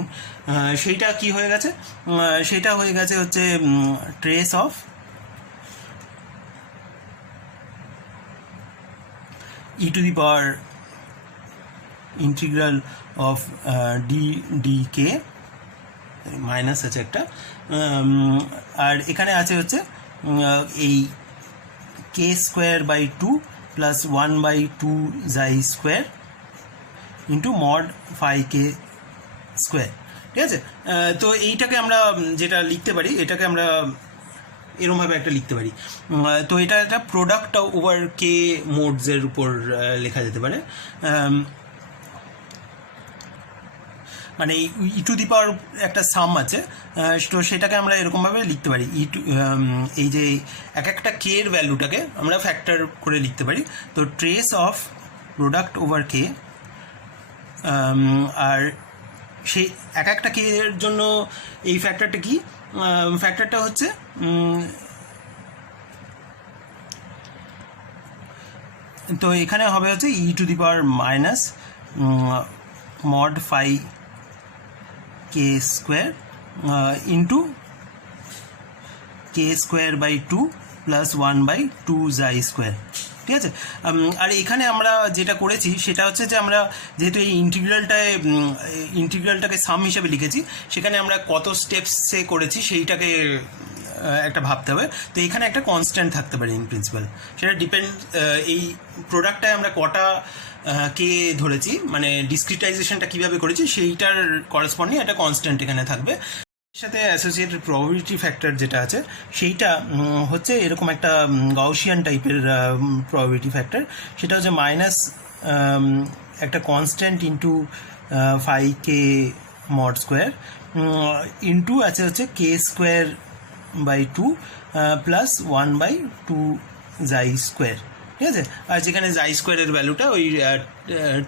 সেইটা কি হয়ে গেছে, সেইটা হয়ে গেছে হচ্ছে trace of E to the power integral of D K minus আছে একটা, আর এখানে আছে হচ্ছে এই কে square by 2 plus 1/2 xi square into mod phi K square, ঠিক আছে। তো এইটাকে আমরা যেটা লিখতে পারি, এটাকে আমরা এরমভাবে একটা লিখতে পারি। তো এটা একটা প্রোডাক্ট ওভার কে মোডসের উপর লেখা যেতে পারে, মানে ই টু দি পাওয়ার একটা সাম আছে, তো সেটাকে আমরা এরকমভাবে লিখতে পারি। এই যে এক একটা কে এর ভ্যালুটাকে আমরা ফ্যাক্টর করে লিখতে পারি। তো trace of product over k, আর সেই এক একটা কে এর জন্য এই ফ্যাক্টরটা কি, ফ্যাক্টরটা হচ্ছে তো এখানে হবে হচ্ছে e to the power minus mod phi K square into k square by 2 plus 1/2 xi square, ঠিক আছে। আর এখানে আমরা যেটা করেছি সেটা হচ্ছে যে আমরা যেহেতু এই ইন্টিগ্রালটাকে সাম হিসাবে লিখেছি, সেখানে আমরা কত স্টেপসে করেছি সেইটাকে একটা ভাবতে হবে। তো এখানে একটা কনস্ট্যান্ট থাকতে পারে ইন প্রিন্সিপাল, সেটা ডিপেন্ড এই প্রোডাক্টটায় আমরা কটা কে ধরেছি, মানে ডিসক্রিটাইজেশনটা কিভাবে করেছি সেইটার করেসপন্ডিং একটা কনস্ট্যান্ট এখানে থাকবে। এর সাথে অ্যাসোসিয়েটেড প্রবাবিলিটি ফ্যাক্টর যেটা আছে সেইটা হচ্ছে এরকম একটা গাউসিয়ান টাইপের প্রবাবিলিটি ফ্যাক্টর, সেটা হচ্ছে মাইনাস একটা কনস্ট্যান্ট ইন্টু ফাই কে মড স্কোয়ার ইন্টু আছে হচ্ছে কে square by 2 plus 1/2 xi square, ঠিক আছে। আর যেখানে জাই স্কোয়ারের ভ্যালুটা ওই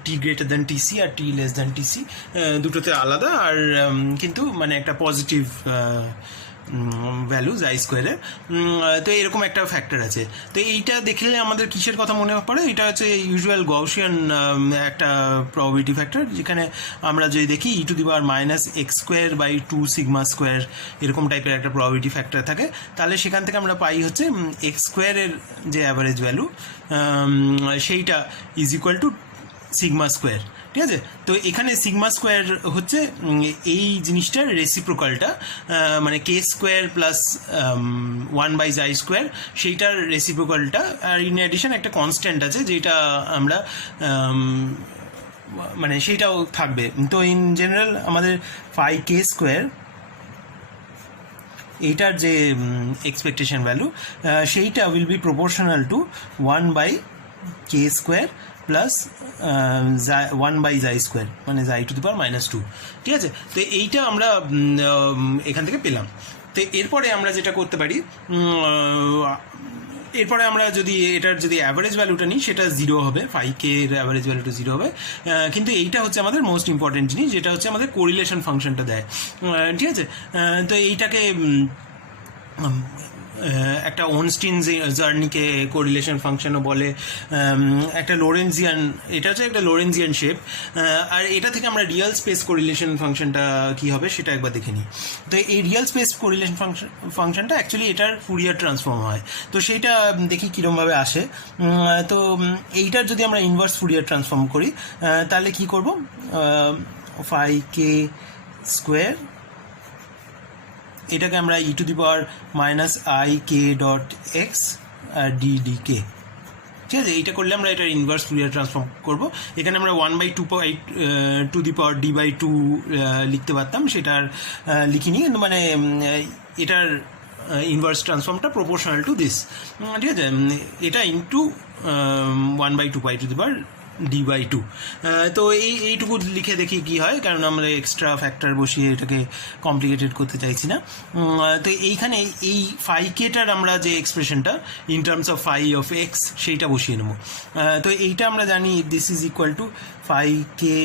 টি গ্রেটার দ্যান টিসি আর টি লেস দ্যান টিসি দুটোতে আলাদা, আর কিন্তু মানে একটা পজিটিভ ভ্যালু জাই স্কোয়ারের। তো এরকম একটা ফ্যাক্টর আছে। তো এইটা দেখলে আমাদের কিসের কথা মনে পড়ে, এটা হচ্ছে ইউজুয়াল গাউসিয়ান একটা প্রবাবিলিটি ফ্যাক্টর, যেখানে আমরা যদি দেখি e to the power minus x square by 2 sigma square এরকম টাইপের একটা প্রবাবিলিটি ফ্যাক্টর থাকে, তাহলে সেখান থেকে আমরা পাই হচ্ছে এক্স স্কোয়ারের যে অ্যাভারেজ ভ্যালু সেইটা is equal two sigma square, ঠিক আছে। তো এখানে সিগমা স্কোয়ার হচ্ছে এই জিনিসটার রেসিপ্রোকালটা, মানে কে স্কোয়ার প্লাস 1/জাই স্কোয়ার সেইটার রেসিপ্রোকালটা, আর ইন অ্যাডিশন একটা কনস্ট্যান্ট আছে যেটা আমরা মানে সেইটাও থাকবে। তো ইন জেনারেল আমাদের ফাই কে স্কোয়ার এইটার যে এক্সপেকটেশন ভ্যালু সেইটা উইল বি প্রপোর্শনাল টু 1/কে স্কোয়ার প্লাস 1/জাই স্কোয়ার, মানে জাই টু দি পাওয়ার -2, ঠিক আছে। তো এইটা আমরা এখান থেকে পেলাম। তো এরপরে আমরা যেটা করতে পারি, এরপরে আমরা যদি এটার যদি অ্যাভারেজ ভ্যালুটা নিই সেটা 0 হবে, 5K এর অ্যাভারেজ ভ্যালুটা 0 হবে। কিন্তু এইটা হচ্ছে আমাদের মোস্ট ইম্পর্টেন্ট জিনিস, যেটা হচ্ছে আমাদের কোরিলেশন ফাংশনটা দেয়, ঠিক আছে। তো এইটাকে একটা অনস্টিন জার্নিকে কোরিলেশন ফাংশনও বলে, একটা লোরেনজিয়ান, এটা হচ্ছে একটা লোরেনজিয়ান শেপ। আর এটা থেকে আমরা রিয়েল স্পেস কোরিলেশন ফাংশনটা কী হবে সেটা একবার দেখে নিই। তো এই রিয়েল স্পেস কোরিলেশন ফাংশনটা অ্যাকচুয়ালি এটার ফুরিয়ার ট্রান্সফর্ম হয়, তো সেইটা দেখি কীরকমভাবে আসে। তো এইটার যদি আমরা ইনভার্স ফুরিয়ার ট্রান্সফর্ম করি তাহলে কি করব, 5K স্কোয়ার এটাকে আমরা e to the power -ik dot x d d k, ঠিক আছে। এইটা করলে আমরা এটার ইনভার্স ফুরিয়ার ট্রান্সফর্ম করব। এখানে আমরা 1/2 টু দি পাওয়ার d/2 লিখতে পারতাম, সেটার লিখিনি, কিন্তু মানে এটার ইনভার্স ট্রান্সফর্মটা প্রপোর্শনাল টু দিস, ঠিক আছে। এটা ইন্টু 1/2 পাই টু দি পাওয়ার d/2। তো এইটুকু লিখে দেখি কি হয়, কারণ আমরা এক্সট্রা ফ্যাক্টর বসিয়ে এটাকে কমপ্লিকেটেড করতে চাইছি না। তো এইখানে এই ফাই কেটার আমরা যে এক্সপ্রেশনটা in terms of phi of x সেইটা বসিয়ে নেব। তো এইটা আমরা জানি this is equal to phi k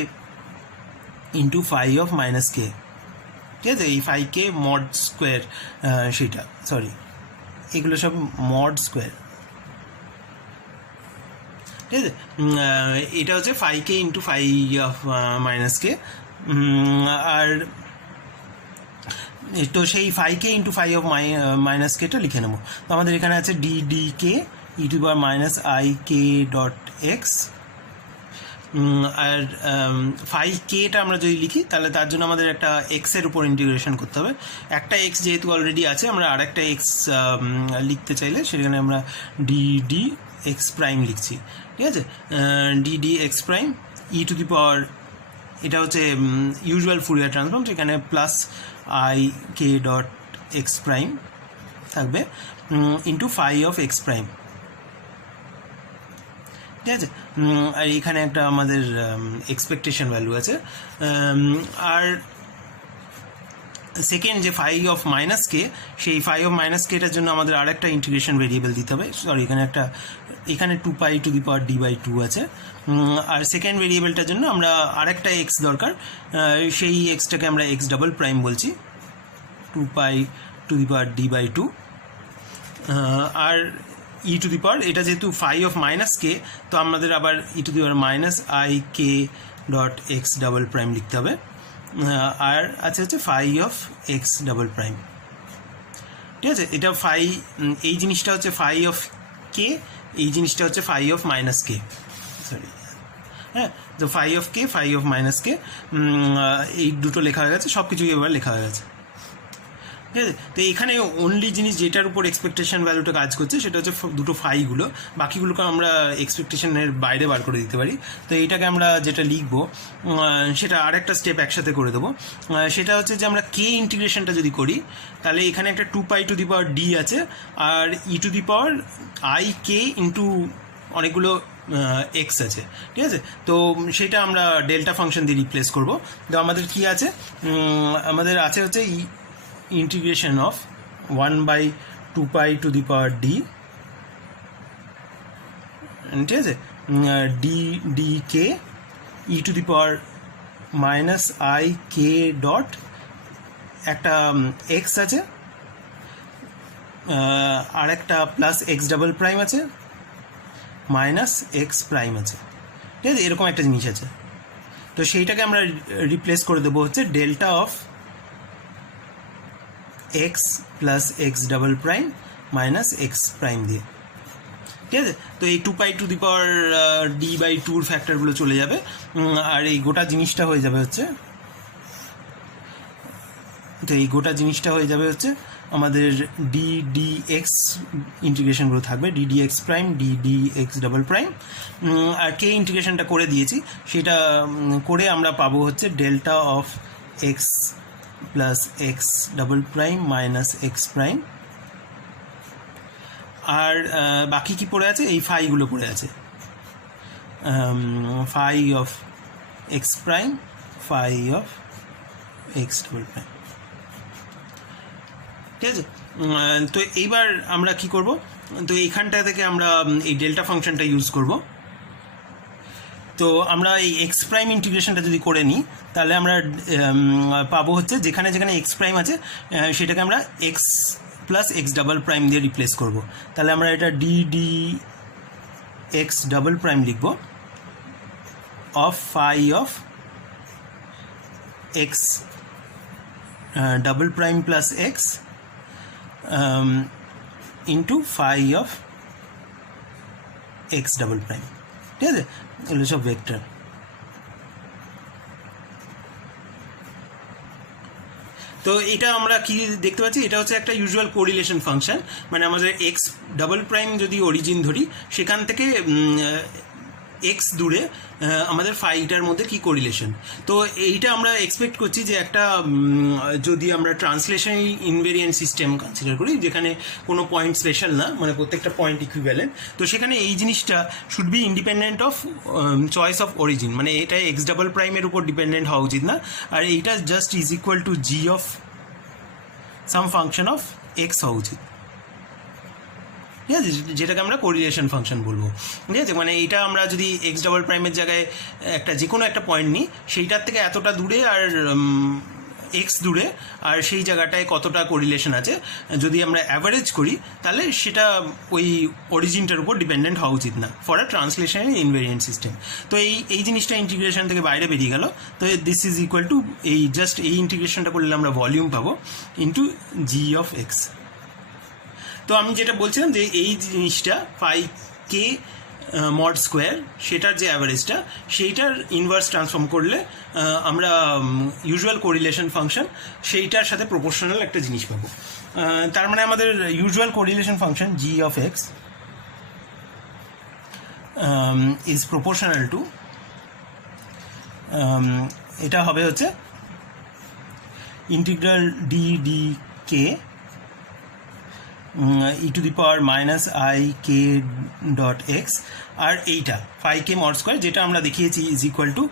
into phi of minus k, ঠিক আছে। এই ফাই কে মড স্কোয়ার, সেইটা সরি এগুলো সব মড স্কোয়ার, ঠিক আছে। এটা হচ্ছে phi k into phi of minus k. আর তো সেই phi k into phi of minus কেটা লিখে নেবো। তো আমাদের এখানে আছে D k e to power minus I K dot x. আর ফাই কেটা আমরা যদি লিখি তাহলে তার জন্য আমাদের একটা এক্সের উপর ইন্টিগ্রেশন করতে হবে। একটা এক্স যেহেতু অলরেডি আছে, আমরা আর একটা এক্স লিখতে চাইলে সেখানে আমরা ডি এক্স প্রাইম লিখছি, ঠিক আছে। D x prime e to the power, এটা হচ্ছে ইউজুয়াল ফুরিয়ার ট্রান্সফর্ম, সেখানে plus i K dot x prime থাকবে into phi of x prime, ঠিক আছে। আর এখানে একটা আমাদের এক্সপেকটেশন ভ্যালু আছে। আর সেকেন্ড যে ফাই অফ মাইনাস কে, সেই ফাই অফ মাইনাস কেটার জন্য আমাদের আর একটা ইন্টিগ্রেশন ভেরিয়েবল দিতে হবে। সরি, এখানে 2π টু দি পাওয়ার d/2 আছে। আর সেকেন্ড ভেরিয়েবলটার জন্য আমরা আর একটা এক্স দরকার, সেই এক্সটাকে আমরা এক্স ডাবল প্রাইম বলছি, 2π two the power d/2। R e to the power, এটা যেহেতু ফাই অফ মাইনাস কে, তো আমাদের আবার e to the power minus I K dot x double prime লিখতে হবে। আর আছে হচ্ছে phi of x double prime, ঠিক আছে। এটা ফাই, এই জিনিসটা হচ্ছে ফাই অফ কে, এই জিনিসটা হচ্ছে phi of minus k, sorry হ্যাঁ। তো phi of k, phi of minus k, এই দুটো লেখা হয়ে গেছে, সব কিছুই এবার লেখা হয়ে গেছে, ঠিক আছে। তো এখানে অনলি জিনিস যেটার উপর এক্সপেকটেশন ভ্যালুটা কাজ করছে সেটা হচ্ছে দুটো ফাইগুলো, বাকিগুলোকে আমরা এক্সপেকটেশনের বাইরে বার করে দিতে পারি। তো এইটাকে আমরা যেটা লিখবো সেটা আরেকটা স্টেপ একসাথে করে দেবো। সেটা হচ্ছে যে আমরা কে ইন্টিগ্রেশনটা যদি করি, তাহলে এখানে একটা 2π টু দি পাওয়ার ডি আছে, আর e to the power i k into অনেকগুলো এক্স আছে, ঠিক আছে। তো সেটা আমরা ডেল্টা ফাংশন দিয়ে রিপ্লেস করবো। তো আমাদের কি আছে, আমাদের আছে হচ্ছে integration of 1/2π to the power d, ঠিক আছে, D k e to the power minus I K dot একটা এক্স আছে, আর একটা প্লাস এক্স ডাবল প্রাইম আছে, মাইনাস এক্স প্রাইম আছে, ঠিক আছে। এরকম একটা জিনিস আছে। তো সেইটাকে আমরা রিপ্লেস করে দেবো হচ্ছে delta of x plus x double prime minus x prime দিয়ে, ঠিক আছে। তো এই 2π টু দি পাওয়ার d/2 ফ্যাক্টরগুলো চলে যাবে, আর এই গোটা জিনিসটা হয়ে যাবে হচ্ছে, তো এই গোটা জিনিসটা হয়ে যাবে হচ্ছে আমাদের ডি এক্স ইন্টিগ্রেশনগুলো থাকবে, d x prime d x double prime. আর কে ইন্টিগ্রেশনটা করে দিয়েছি, সেটা করে আমরা পাবো হচ্ছে delta of x plus x double prime minus x prime. আর বাকি কি পড়ে আছে, এই ফাইগুলো পড়ে আছে, phi of x prime, phi of x double prime, ঠিক আছে। তো এইবার আমরা কি করব, তো এইখানটা থেকে আমরা এই ডেল্টা ফাংশনটা ইউজ করব। তো আমরা এই এক্স প্রাইম ইন্টিগ্রেশনটা যদি করে নিই, তাহলে আমরা পাবো হচ্ছে যেখানে যেখানে এক্স প্রাইম আছে সেটাকে আমরা X plus x double prime দিয়ে রিপ্লেস করব। তাহলে আমরা এটা ডি এক্স ডাবল প্রাইম লিখব of phi of x double prime plus X into phi of x double prime, ঠিক আছে। এগুলো সব ভেক্টর। তো এটা আমরা কি দেখতে পাচ্ছি, এটা হচ্ছে একটা ইউজুয়াল কোরিলেশন ফাংশন, মানে আমাদের এক্স ডাবল প্রাইম যদি অরিজিন ধরি, সেখান থেকে এক্স দূরে আমাদের ফাইটার মধ্যে কি কোরিলেশন। তো এইটা আমরা এক্সপেক্ট করছি যে একটা যদি আমরা ট্রান্সলেশন ইনভেরিয়েন্ট সিস্টেম কনসিডার করি যেখানে কোনো পয়েন্ট স্পেশাল না, মানে প্রত্যেকটা পয়েন্ট ইকুইভ্যালেন্ট, তো সেখানে এই জিনিসটা should be independent of choice of origin, মানে এটা এক্স ডাবল প্রাইমের উপর ডিপেন্ডেন্ট হওয়া উচিত না, আর এইটা just is equal two G of some function of x হওয়া উচিত, ঠিক আছে, যেটাকে আমরা কোরিলেশন ফাংশন বলবো, ঠিক আছে। মানে এইটা আমরা যদি এক্স ডাবল প্রাইমের জায়গায় একটা যে কোনো একটা পয়েন্ট নিই, সেইটার থেকে এতটা দূরে আর এক্স দূরে আর সেই জায়গাটায় কতটা কোরিলেশন আছে যদি আমরা অ্যাভারেজ করি, তাহলে সেটা ওই অরিজিনটার উপর ডিপেন্ডেন্ট হওয়া উচিত না for a translation invariant system. তো এই জিনিসটা ইন্টিগ্রেশন থেকে বাইরে বেরিয়ে গেল। তো দিস ইজ ইকুয়াল টু এই জাস্ট এই ইন্টিগ্রেশনটা করলে আমরা ভলিউম পাবো ইন্টু জি অফ এক্স। তো আমি যেটা বলছিলাম যে এই জিনিসটা ফাই কে মড স্কোয়ার, সেটার যে অ্যাভারেজটা সেইটার ইনভার্স ট্রান্সফর্ম করলে আমরা ইউজুয়াল কোরিলেশন ফাংশন সেইটার সাথে প্রপোর্শনাল একটা জিনিস পাবো। তার মানে আমাদের usual correlation function G of x is proportional to, এটা হবে হচ্ছে integral d d k e to the power minus I K dot x, আর এইটা ফাই কে মড স্কোয়ার যেটা আমরা দেখিয়েছি ইজ ইকুয়াল টু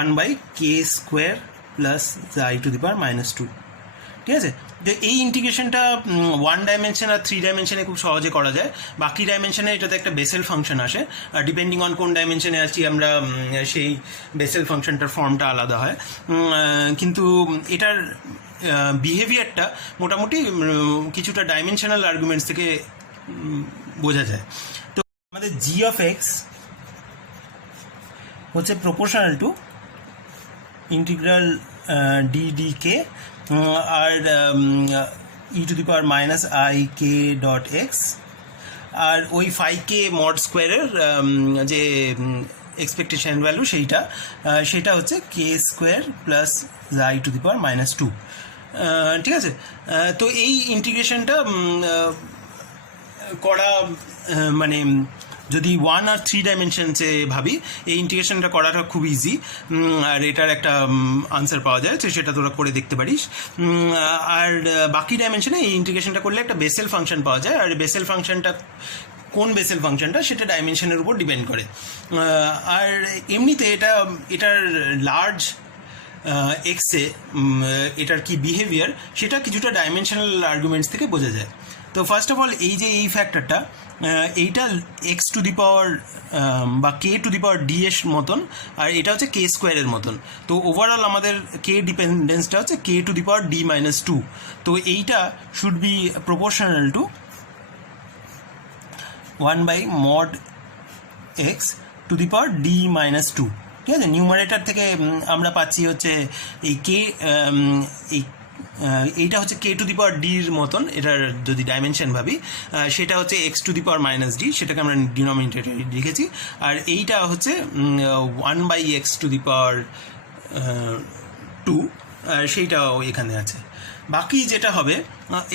1/কে square plus i to the power minus 2, ঠিক আছে। তো এই ইন্টিগ্রেশনটা 1 ডাইমেনশন আর 3 ডাইমেনশনে খুব সহজে করা যায়, বাকি ডাইমেনশনে এটাতে একটা বেসেল ফাংশন আসে, আর ডিপেন্ডিং অন কোন ডাইমেনশনে আছি আমরা সেই বেসেল ফাংশনটার ফর্মটা আলাদা হয়, কিন্তু এটার বিহেভিয়ারটা মোটামুটি কিছুটা ডাইমেনশনাল আর্গুমেন্টস থেকে বোঝা যায়। তো আমাদের জি অফ এক্স হচ্ছে proportional to integral d d k আর e to the power minus I K dot x, আর ওই ফাই কে মড স্কোয়ারের যে এক্সপেকটেশন ভ্যালু সেইটা হচ্ছে কে square plus i to the power minus 2, ঠিক আছে। তো এই ইন্টিগ্রেশনটা করা মানে যদি 1 আর 3 ডাইমেনশনসে ভাবি, এই ইন্টিগ্রেশনটা করাটা খুব ইজি, আর এটার একটা আনসার পাওয়া যায়, তো সেটা তোরা করে দেখতে পারিস। আর বাকি ডাইমেনশনে এই ইন্টিগ্রেশনটা করলে একটা বেসেল ফাংশন পাওয়া যায়, আর বেসেল ফাংশনটা কোন বেসেল ফাংশনটা সেটা ডাইমেনশনের উপর ডিপেন্ড করে। আর এমনিতে এটার লার্জ এক্সে এটার কি বিহেভিয়ার সেটা কিছুটা ডাইমেনশনাল আর্গুমেন্টস থেকে বোঝা যায়। তো ফার্স্ট অফ অল এই ফ্যাক্টরটা এইটা এক্স টু দি পাওয়ার বা কে টু দি পাওয়ার ডি এর মতন, আর এটা হচ্ছে কে স্কোয়ারের মতন। তো ওভারঅল আমাদের কে ডিপেন্ডেন্সটা হচ্ছে k to the power D minus 2। তো এইটা should be proportional to 1/mod x to the power D minus 2, ঠিক আছে। নিউমারেটার থেকে আমরা পাচ্ছি হচ্ছে এই কে, এইটা হচ্ছে কে টু দি পাওয়ার ডির মতন, এটার যদি ডাইমেনশন ভাবি সেটা হচ্ছে x two the power minus D, সেটাকে আমরা ডিনোমিনেটরে লিখেছি, আর এইটা হচ্ছে 1/x টু দি পাওয়ার 2, সেইটাও এখানে আছে। বাকি যেটা হবে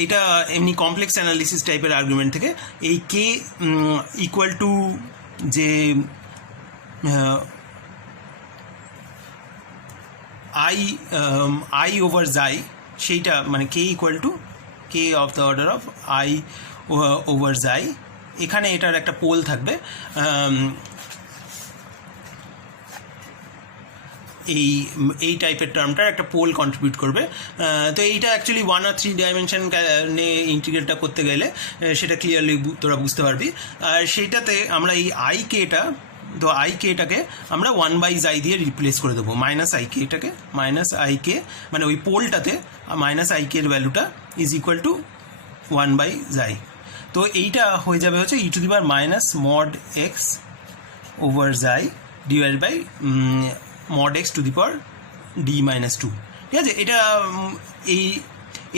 এটা এমনি কমপ্লেক্স অ্যানালিসিস টাইপের আর্গুমেন্ট থেকে এই কে ইকুয়াল টু যে আই ওভার জাই, সেইটা মানে k equal to k of the order of i over xi, এখানে এটার একটা পোল থাকবে, এই টাইপের টার্মটার একটা পোল কন্ট্রিবিউট করবে। তো এইটা অ্যাকচুয়ালি 1 আর 3 ডাইমেনশন ইন্টিগ্রেটটা করতে গেলে সেটা ক্লিয়ারলি তোরা বুঝতে পারবি। আর সেইটাতে আমরা এই আই কেটা, তো আই কেটাকে আমরা 1/জাই দিয়ে রিপ্লেস করে দেবো, minus I কেটাকে minus I K, মানে ওই পোলটাতে মাইনাস আই কে এর ভ্যালুটা ইজ ইকুয়াল টু 1/জাই। তো এইটা হয়ে যাবে হচ্ছে e to the power minus mod x over xi divided by mod x to the power D minus 2, ঠিক আছে। এটা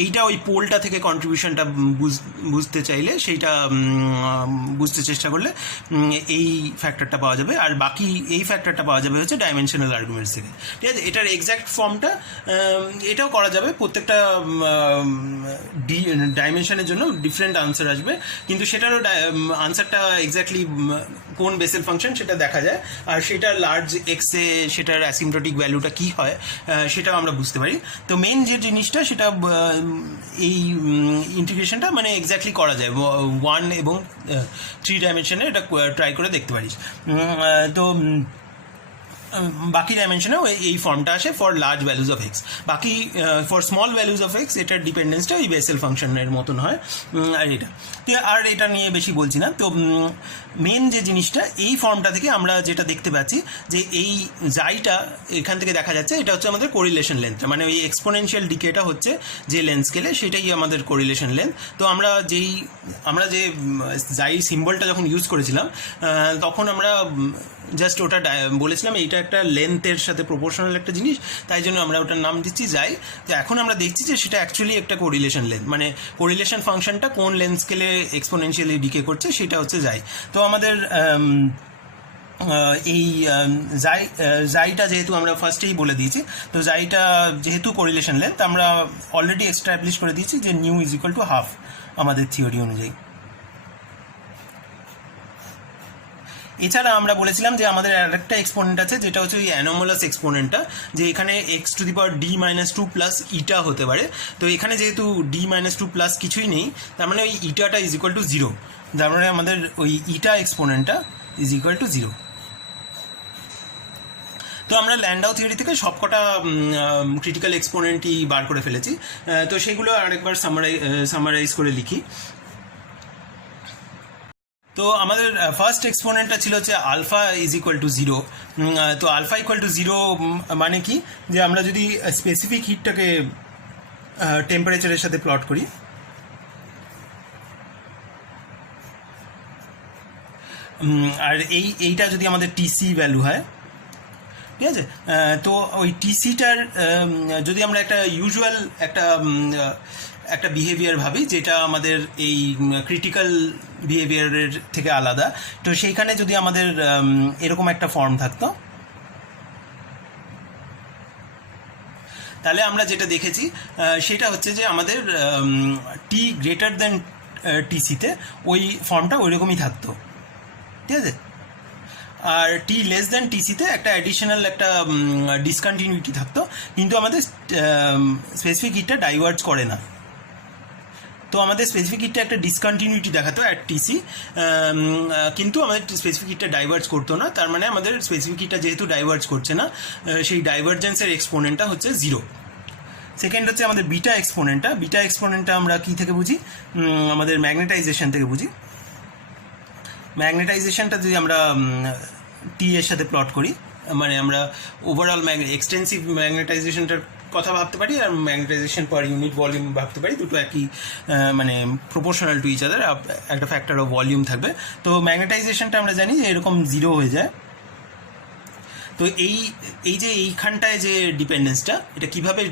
এইটা ওই পোলটা থেকে কন্ট্রিবিউশনটা বুঝতে চাইলে সেইটা বুঝতে চেষ্টা করলে এই ফ্যাক্টরটা পাওয়া যাবে, আর বাকি এই ফ্যাক্টরটা পাওয়া যাবে হচ্ছে ডাইমেনশনাল আর্গুমেন্টস থেকে, ঠিক আছে। এটার এক্স্যাক্ট ফর্মটা এটাও করা যাবে, প্রত্যেকটা ডাইমেনশনের জন্য ডিফারেন্ট আনসার আসবে, কিন্তু সেটারও আনসারটা এক্স্যাক্টলি কোন বেসেল ফাংশন সেটা দেখা যায়, আর সেটা লার্জ এক্সে সেটার অ্যাসিম্পটোটিক ভ্যালুটা কী হয় সেটাও আমরা বুঝতে পারি। তো মেন যে জিনিসটা সেটা এই ইন্টিগ্রেশনটা মানে এক্স্যাক্টলি করা যায় 1 এবং 3 ডাইমেনশনে, এটা ট্রাই করে দেখতে পারিস। তো বাকি ডাইমেনশনেও এই ফর্মটা আসে for large values of x. বাকি for small values of x এটার ডিপেন্ডেন্সটা ওই বেসেল ফাংশনের মতন হয়। আর এটা নিয়ে বেশি বলছি না। তো মেন যে জিনিসটা এই ফর্মটা থেকে আমরা যেটা দেখতে পাচ্ছি যে এই জাইটা এখান থেকে দেখা যাচ্ছে, এটা হচ্ছে আমাদের কোরিলেশন লেন্থটা, মানে ওই এক্সপোনেনশিয়াল ডিকেটা হচ্ছে যে লেন্থ স্কেলে সেটাই আমাদের কোরিলেশন লেন্থ। তো আমরা যে জাই সিম্বলটা যখন ইউজ করেছিলাম তখন আমরা জাস্ট ওটা বলেছিলাম এইটা একটা লেন্থের সাথে প্রপোর্শনাল একটা জিনিস, তাই জন্য আমরা ওটার নাম দিচ্ছি যাই। তো এখন আমরা দেখছি যে সেটা অ্যাকচুয়ালি একটা কোরিলেশন লেন্থ, মানে কোরিলেশন ফাংশনটা কোন লেন্থ স্কেলে এক্সপোনেনশিয়ালি ডিকে করছে সেটা হচ্ছে যাই। তো আমাদের এই জাইটা যেহেতু আমরা ফার্স্টেই বলে দিয়েছি, তো জাইটা যেহেতু কোরিলেশন লেন্থ আমরা অলরেডি এস্টাবলিশ করে দিয়েছি যে new is equal to half আমাদের থিওরি অনুযায়ী। এছাড়া আমরা বলেছিলাম যে আমাদের আরেকটা এক্সপোনেন্ট আছে যেটা হচ্ছে ওই অ্যানোমালাস এক্সপোনেন্টটা, যে এখানে x⁻d−2 প্লাস ইটা হতে পারে। তো এখানে যেহেতু d−2 প্লাস কিছুই নেই, তার মানে ওই ইটাটা ইজ ইকুয়াল টু 0, তার মানে আমাদের ওই ইটা এক্সপোনেন্টটা ইজ ইকুয়াল টু 0। তো আমরা ল্যান্ডাউ থিওরি থেকে সবকটা ক্রিটিক্যাল এক্সপোনেন্টই বার করে ফেলেছি। তো সেগুলো আরেকবার সামারাইজ করে লিখি। তো আমাদের ফার্স্ট এক্সপোনেন্টটা ছিল হচ্ছে আলফা ইজ ইকুয়াল টু 0। তো আলফা ইকুয়াল টু 0 মানে কি, যে আমরা যদি স্পেসিফিক হিটটাকে টেম্পারেচারের সাথে প্লট করি, আর এইটা যদি আমাদের টিসি ভ্যালু হয়, ঠিক আছে, তো ওই টিসিটার যদি আমরা একটা ইউজুয়াল একটা বিহেভিয়ার ভাবি যেটা আমাদের এই ক্রিটিক্যাল বিহেভিয়ারের থেকে আলাদা, তো সেইখানে যদি আমাদের এরকম একটা ফর্ম থাকতো, তাহলে আমরা যেটা দেখেছি সেটা হচ্ছে যে আমাদের টি গ্রেটার দেন টিসিতে ওই ফর্মটা ওই রকমই থাকতো, ঠিক আছে। আর টি লেস দেন টিসিতে একটা অ্যাডিশনাল একটা ডিসকন্টিনিউটি থাকতো, কিন্তু আমাদের স্পেসিফিক হিটটা ডাইভার্জ করে না। তো আমাদের স্পেসিফিক হিটটা একটা ডিসকন্টিনিউটি দেখাতো অ্যাট টিসি, কিন্তু আমাদের স্পেসিফিক হিটটা ডাইভার্জ করতো না। তার মানে আমাদের স্পেসিফিক হিটটা যেহেতু ডাইভার্জ করছে না, সেই ডাইভার্জেন্সের এক্সপোনেন্টটা হচ্ছে 0। সেকেন্ড হচ্ছে আমাদের বিটা এক্সপোনেন্টটা আমরা কী থেকে বুঝি, আমাদের ম্যাগনেটাইজেশন থেকে বুঝি। ম্যাগনেটাইজেশনটা যদি আমরা টি এর সাথে প্লট করি, মানে আমরা ওভারঅল এক্সটেন্সিভ ম্যাগনেটাইজেশনটার কথা ভাবতে পারি আর ম্যাগনেটাইজেশন পার ইউনিট ভলিউম ভাবতে পারি, দুটো একই মানে প্রপোর্শনাল টু ইচ আদার, একটা ফ্যাক্টর অফ ভলিউম থাকবে। তো ম্যাগনেটাইজেশনটা আমরা জানি যে এরকম 0 হয়ে যায়। তো এই যে এইখানটায় যে ডিপেন্ডেন্সটা, এটা কিভাবে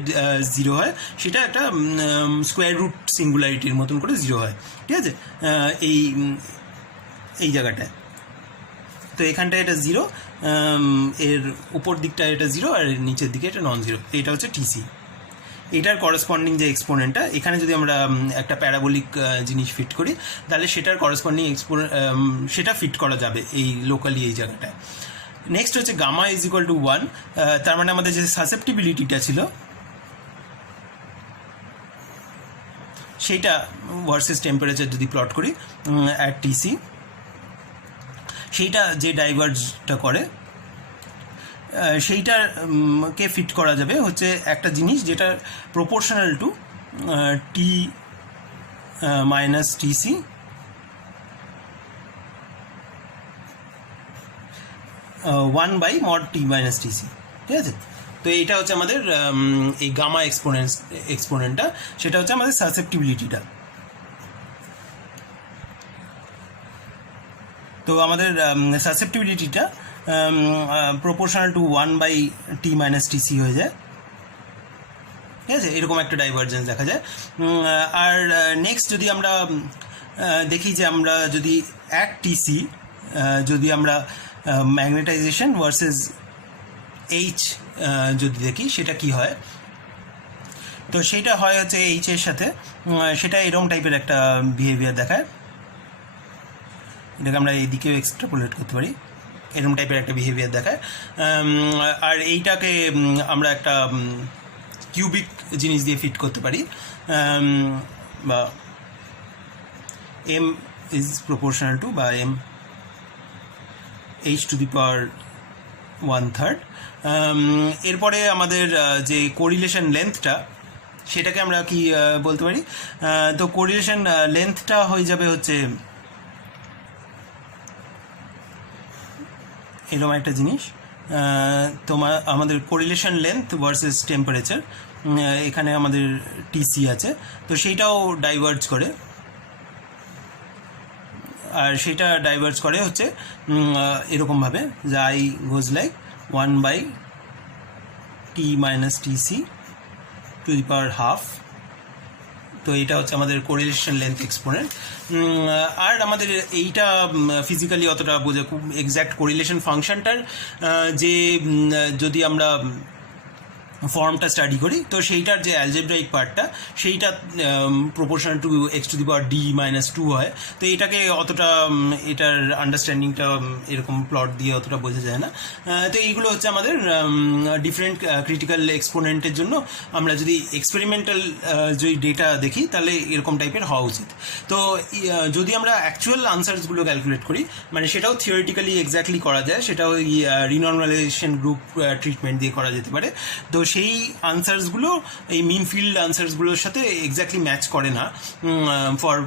0 হয়, সেটা একটা স্কোয়ার রুট সিঙ্গুলারিটির মতন করে 0 হয়, ঠিক আছে, এই জায়গাটায়। তো এখানটায় এটা 0, এর উপর দিকটা এটা 0 আর নিচের দিকে এটা নন 0। এটা হচ্ছে টিসি। এটার করসপন্ডিং যে এক্সপোনেন্টটা, এখানে যদি আমরা একটা প্যারাবোলিক জিনিস ফিট করি, তাহলে সেটার করসপন্ডিং সেটা ফিট করা যাবে এই লোকালি এই জায়গাটায়। নেক্সট হচ্ছে গামা ইজ ইকুয়াল টু 1, তার মানে আমাদের যে সাসেপ্টিবিলিটিটা ছিল সেইটা ভার্সেস টেম্পারেচার যদি প্লট করি অ্যাট টিসি, সেইটা যে ডাইভার্জটা করে সেইটাকে ফিট করা যাবে হচ্ছে একটা জিনিস যেটা proportional to T minus TC one by mod T minus TC, ঠিক আছে। তো এইটা হচ্ছে আমাদের এই গামা এক্সপোনেন্টটা, সেটা হচ্ছে আমাদের সাসেপ্টিবিলিটিটা। তো আমাদের সাসেপ্টিবিলিটিটা proportional to 1 by T minus TC হয়ে যায়, ঠিক আছে, এরকম একটা ডাইভারজেন্স দেখা যায়। আর নেক্সট যদি আমরা দেখি যে আমরা যদি অ্যাট টিসি যদি আমরা ম্যাগনেটাইজেশন ভার্সেস এইচ যদি দেখি সেটা কি হয়, তো সেইটা হয় হচ্ছে এইচের সাথে, সেটা এরকম টাইপের একটা বিহেভিয়ার দেখায়, এটাকে আমরা এইদিকেও এক্সট্রাপোলেট করতে পারি, এরকম টাইপের একটা বিহেভিয়ার দেখায়। আর এইটাকে আমরা একটা কিউবিক জিনিস দিয়ে ফিট করতে পারি, বা m ইজ প্রপোর্শনাল টু বা m h টু দি পাওয়ার 1/3। এরপরে আমাদের যে কোরিলেশন লেন্থটা, সেটাকে আমরা কি বলতে পারি, তো কোরিলেশন লেন্থটা হয়ে যাবে হচ্ছে এরকম একটা জিনিস। আমাদের কোরিলেশন লেন্থ ভার্সেস টেম্পারেচার, এখানে আমাদের টিসি আছে, তো সেইটাও ডাইভার্জ করে, আর সেটা ডাইভার্জ করে হচ্ছে এরকমভাবে যে I goes like 1/t minus TC two the power half. তো এটা হচ্ছে আমাদের কোরিলেশন লেন্থ এক্সপোনেন্ট। আর আমাদের এইটা ফিজিক্যালি অতটা বোঝা খুব এক্স্যাক্ট কোরিলেশন ফাংশনটার যে যদি আমরা ফর্মটা স্টাডি করি, তো সেইটার যে অ্যালজেব্রাইক পার্টটা সেইটা proportional to x two the power D minus 2 হয়। তো এটাকে অতটা এটার আন্ডারস্ট্যান্ডিংটা এরকম প্লট দিয়ে অতটা বোঝা যায় না। তো এইগুলো হচ্ছে আমাদের ডিফারেন্ট ক্রিটিক্যাল এক্সপোনেন্টের জন্য আমরা যদি এক্সপেরিমেন্টাল যদি ডেটা দেখি তাহলে এরকম টাইপের হওয়া উচিত। তো যদি আমরা অ্যাকচুয়াল আনসার্সগুলো ক্যালকুলেট করি, মানে সেটাও থিওরিটিক্যালি এক্স্যাক্টলি করা যায়, সেটা ওই রিনর্মালাইজেশন গ্রুপ ট্রিটমেন্ট দিয়ে করা যেতে পারে। তো সেই আনসার্সগুলো এই মিন ফিল্ড আনসার্সগুলোর সাথে এক্স্যাক্টলি ম্যাচ করে না for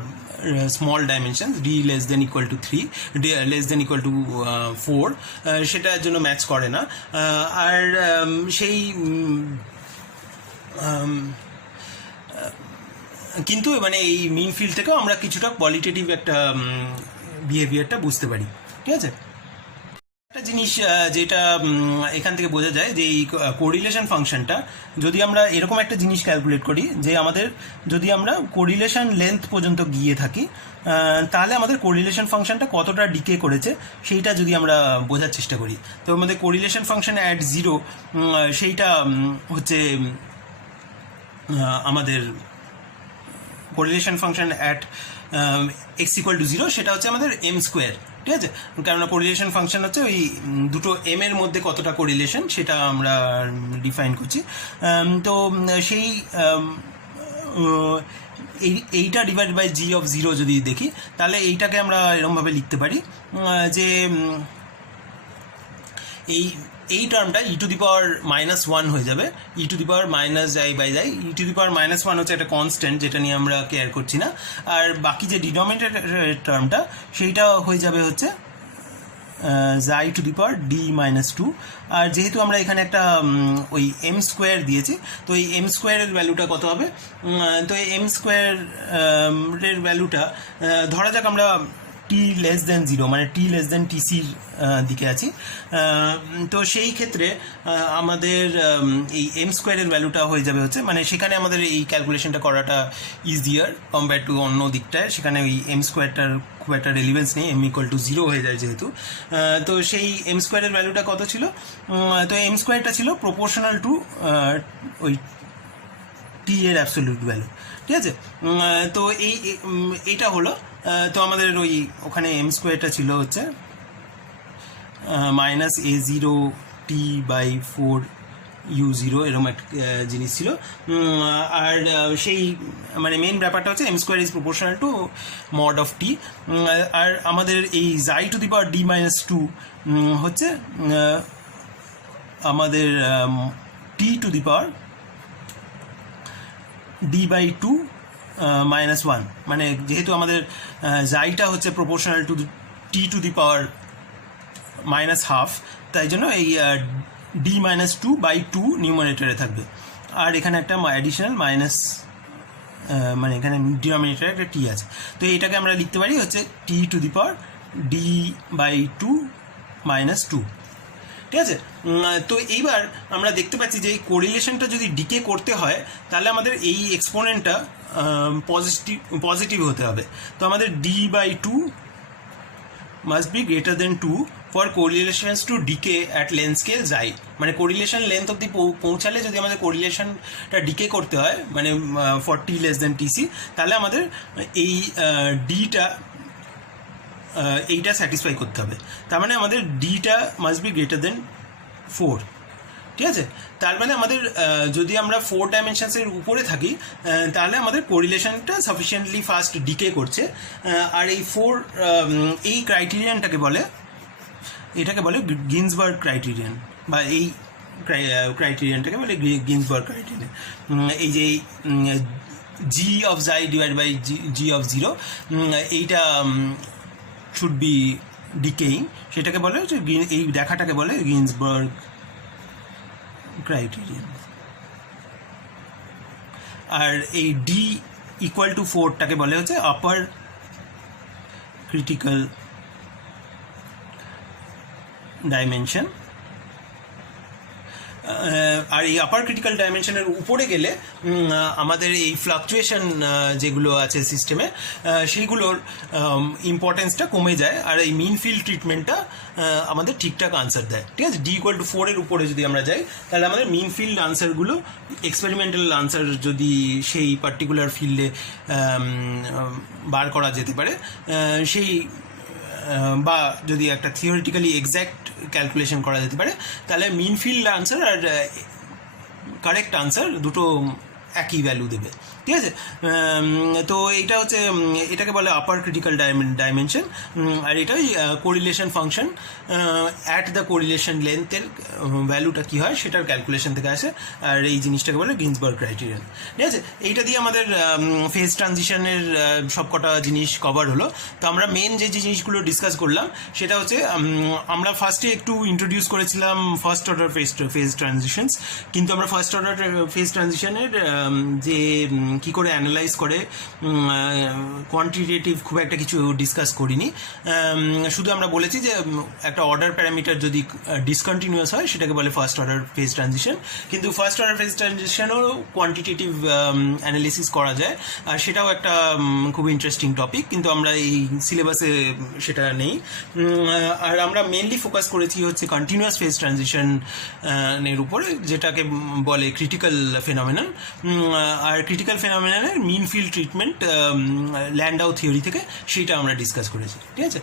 small dimension, D less than equal to 3, D less than equal to 4, সেটার জন্য ম্যাচ করে না। আর সেই কিন্তু মানে এই মিন ফিল্ড থেকেও আমরা কিছুটা কোয়ালিটেটিভ একটা বিহেভিয়ারটা বুঝতে পারি, ঠিক আছে। একটা জিনিস যেটা এখান থেকে বোঝা যায় যে এই কোরিলেশন ফাংশনটা যদি আমরা এরকম একটা জিনিস ক্যালকুলেট করি যে আমাদের যদি আমরা কোরিলেশন লেন্থ পর্যন্ত গিয়ে থাকি, তাহলে আমাদের কোরিলেশন ফাংশনটা কতটা ডিকে করেছে সেইটা যদি আমরা বোঝার চেষ্টা করি। তো আমাদের কোরিলেশন ফাংশন অ্যাট 0 সেইটা হচ্ছে আমাদের correlation function at x equal to 0, সেটা হচ্ছে আমাদের m স্কোয়ার, ঠিক আছে। কেননা কোরিলেশন ফাংশন হচ্ছে ওই দুটো m এর মধ্যে কতটা কোরিলেশন সেটা আমরা ডিফাইন করছি। তো সেই এইটা ডিভাইড বাই g অফ 0 যদি দেখি, তাহলে এইটাকে আমরা এরকমভাবে লিখতে পারি যে এই টার্মটা ই টু দি পাওয়ার -1 হয়ে যাবে, ই টু দি পাওয়ার মাইনাস যাই বাই যাই, ই টু দি পাওয়ার -1 হচ্ছে একটা কনস্ট্যান্ট যেটা নিয়ে আমরা কেয়ার করছি না। আর বাকি যে ডিনোমিনেটর টার্মটা সেইটা হয়ে যাবে হচ্ছে জাই to the power D minus 2। আর যেহেতু আমরা এখানে একটা ওই এম স্কোয়ার দিয়েছি, তো এই এম স্কোয়ারের ভ্যালুটা কত হবে, তো এই এম স্কোয়ারের ভ্যালুটা ধরা যাক আমরা টি লেস দেন 0 মানে টি লেস দেন টিসির দিকে আছি। তো সেই ক্ষেত্রে আমাদের এই এম স্কোয়ারের ভ্যালুটা হয়ে যাবে হচ্ছে, মানে সেখানে আমাদের এই ক্যালকুলেশনটা করাটা ইজিয়ার কম্পেয়ার টু অন্য দিকটায়, সেখানে ওই এম স্কোয়ারটার খুব একটা রেলিভেন্স নেই, এম ইকুয়াল টু 0 হয়ে যায় যেহেতু। তো সেই এম স্কোয়ারের ভ্যালুটা কত ছিল, তো এম স্কোয়ারটা ছিল প্রপোর্শনাল টু ওই টি এর অ্যাবসলিউট ভ্যালু, ঠিক আছে। তো এইটা হলো, তো আমাদের ওই ওখানে এম স্কোয়ারটা ছিল হচ্ছে -a0t/4u0 এরকম একটা জিনিস ছিল। আর সেই মানে মেন ব্যাপারটা হচ্ছে M square is proportional to mod of T. আর আমাদের এই জাই to the power D minus 2 হচ্ছে আমাদের টি টু দি পাওয়ার d/2 -1, মানে যেহেতু আমাদের জাইটা হচ্ছে proportional to T to the power -1/2, তাই জন্য এই d-2/2 নিউমারেটরে থাকবে। আর এখানে একটা অ্যাডিশনাল মাইনাস, মানে এখানে ডিনোমিনেটরে একটা টি আছে, তো এটাকে আমরা লিখতে পারি হচ্ছে টি টু দি পাওয়ার d/2 -2, ঠিক আছে। তো এইবার আমরা দেখতে পাচ্ছি যে এই কোরিলেশনটা যদি ডিকে করতে হয় তাহলে আমাদের এই এক্সপোনেন্টটা পজিটিভ হতে হবে। তো আমাদের d/2 must be greater than 2 for correlations to decay at length scale যাই, মানে কোরিলেশন লেন্থ অব্দি পৌঁছালে যদি আমাদের কোরিলেশনটা ডিকে করতে হয় মানে for T less then TC, তাহলে আমাদের এই ডিটা এইটা স্যাটিসফাই করতে হবে। তার মানে আমাদের ডিটা মাস্ট বি গ্রেটার দেন 4, ঠিক আছে? তার মানে আমাদের যদি আমরা 4 ডাইমেনশনসের উপরে থাকি তাহলে আমাদের কোরিলেশনটা সাফিসিয়েন্টলি ফাস্ট ডিকে করছে। আর এই 4 এই ক্রাইটেরিয়ানটাকে বলে, এটাকে বলে গিন্সবার্গ ক্রাইটেরিয়ান, বা এই ক্রাইটেরিয়ানটাকে বলে গিন্সবার্গ ক্রাইটেরিয়ান। এই যে জি অফ জাই ডিভাইড বাই জি অফ 0, এইটা শুড বি ডিকেইং, সেটাকে বলে হচ্ছে এই দেখাটাকে বলে গিন্সবার্গ ক্রাইটেরিয়ান। আর এই ডি ইকুয়াল টু 4টাকে বলে হচ্ছে আপার ক্রিটিক্যাল ডাইমেনশন। আর এই আপার ক্রিটিক্যাল ডাইমেনশনের উপরে গেলে আমাদের এই ফ্লাকচুয়েশন যেগুলো আছে সিস্টেমে সেইগুলোর ইম্পর্টেন্সটা কমে যায়, আর এই মিন ফিল্ড ট্রিটমেন্টটা আমাদের ঠিকঠাক আনসার দেয়, ঠিক আছে? ডি ইকুয়াল টু 4-এর উপরে যদি আমরা যাই তাহলে আমাদের মিন ফিল্ড আনসারগুলো, এক্সপেরিমেন্টাল আনসার যদি সেই পার্টিকুলার ফিল্ডে বার করা যেতে পারে, সেই বা যদি একটা থিওরিটিক্যালি এক্স্যাক্ট ক্যালকুলেশন করা যেতে পারে, তাহলে মিন ফিল্ড আনসার আর কারেক্ট আনসার দুটো একই ভ্যালু দেবে, ঠিক আছে? তো এইটা হচ্ছে, এটাকে বলে আপার ক্রিটিক্যাল ডাইমেনশন। আর এটাই correlation function at the correlation লেন্থের ভ্যালুটা কী হয় সেটার ক্যালকুলেশন থেকে আসে, আর এই জিনিসটাকে বলে গিন্সবার্গ ক্রাইটেরিয়ান, ঠিক আছে? এইটা দিয়ে আমাদের ফেজ ট্রানজিশনের সবকটা জিনিস কভার হলো। তো আমরা মেন যে জিনিসগুলো ডিসকাস করলাম সেটা হচ্ছে, আমরা ফার্স্টে একটু ইন্ট্রোডিউস করেছিলাম ফার্স্ট অর্ডার ফেজ ট্রানজিশনস, কিন্তু আমরা ফার্স্ট অর্ডার ফেজ ট্রানজিশনের যে কী করে অ্যানালাইজ করে কোয়ান্টিটেটিভ খুব একটা কিছু ডিসকাস করিনি। শুধু আমরা বলেছি যে একটা অর্ডার প্যারামিটার যদি ডিসকন্টিনিউয়াস হয় সেটাকে বলে ফার্স্ট অর্ডার ফেজ ট্রানজিশন, কিন্তু ফার্স্ট অর্ডার ফেজ ট্রানজিশনও কোয়ান্টিটেটিভ অ্যানালিসিস করা যায়, আর সেটাও একটা খুব ইন্টারেস্টিং টপিক, কিন্তু আমরা এই সিলেবাসে সেটা নেই। আর আমরা মেনলি ফোকাস করেছি হচ্ছে কন্টিনিউয়াস ফেজ ট্রানজিশনের উপরে, যেটাকে বলে ক্রিটিক্যাল ফেনোমেনন। আর ক্রিটিক্যাল ফেনোমেননের মিন ফিল্ড ট্রিটমেন্ট ল্যান্ডাউ থিওরি থেকে, সেইটা আমরা ডিসকাস করেছি, ঠিক আছে?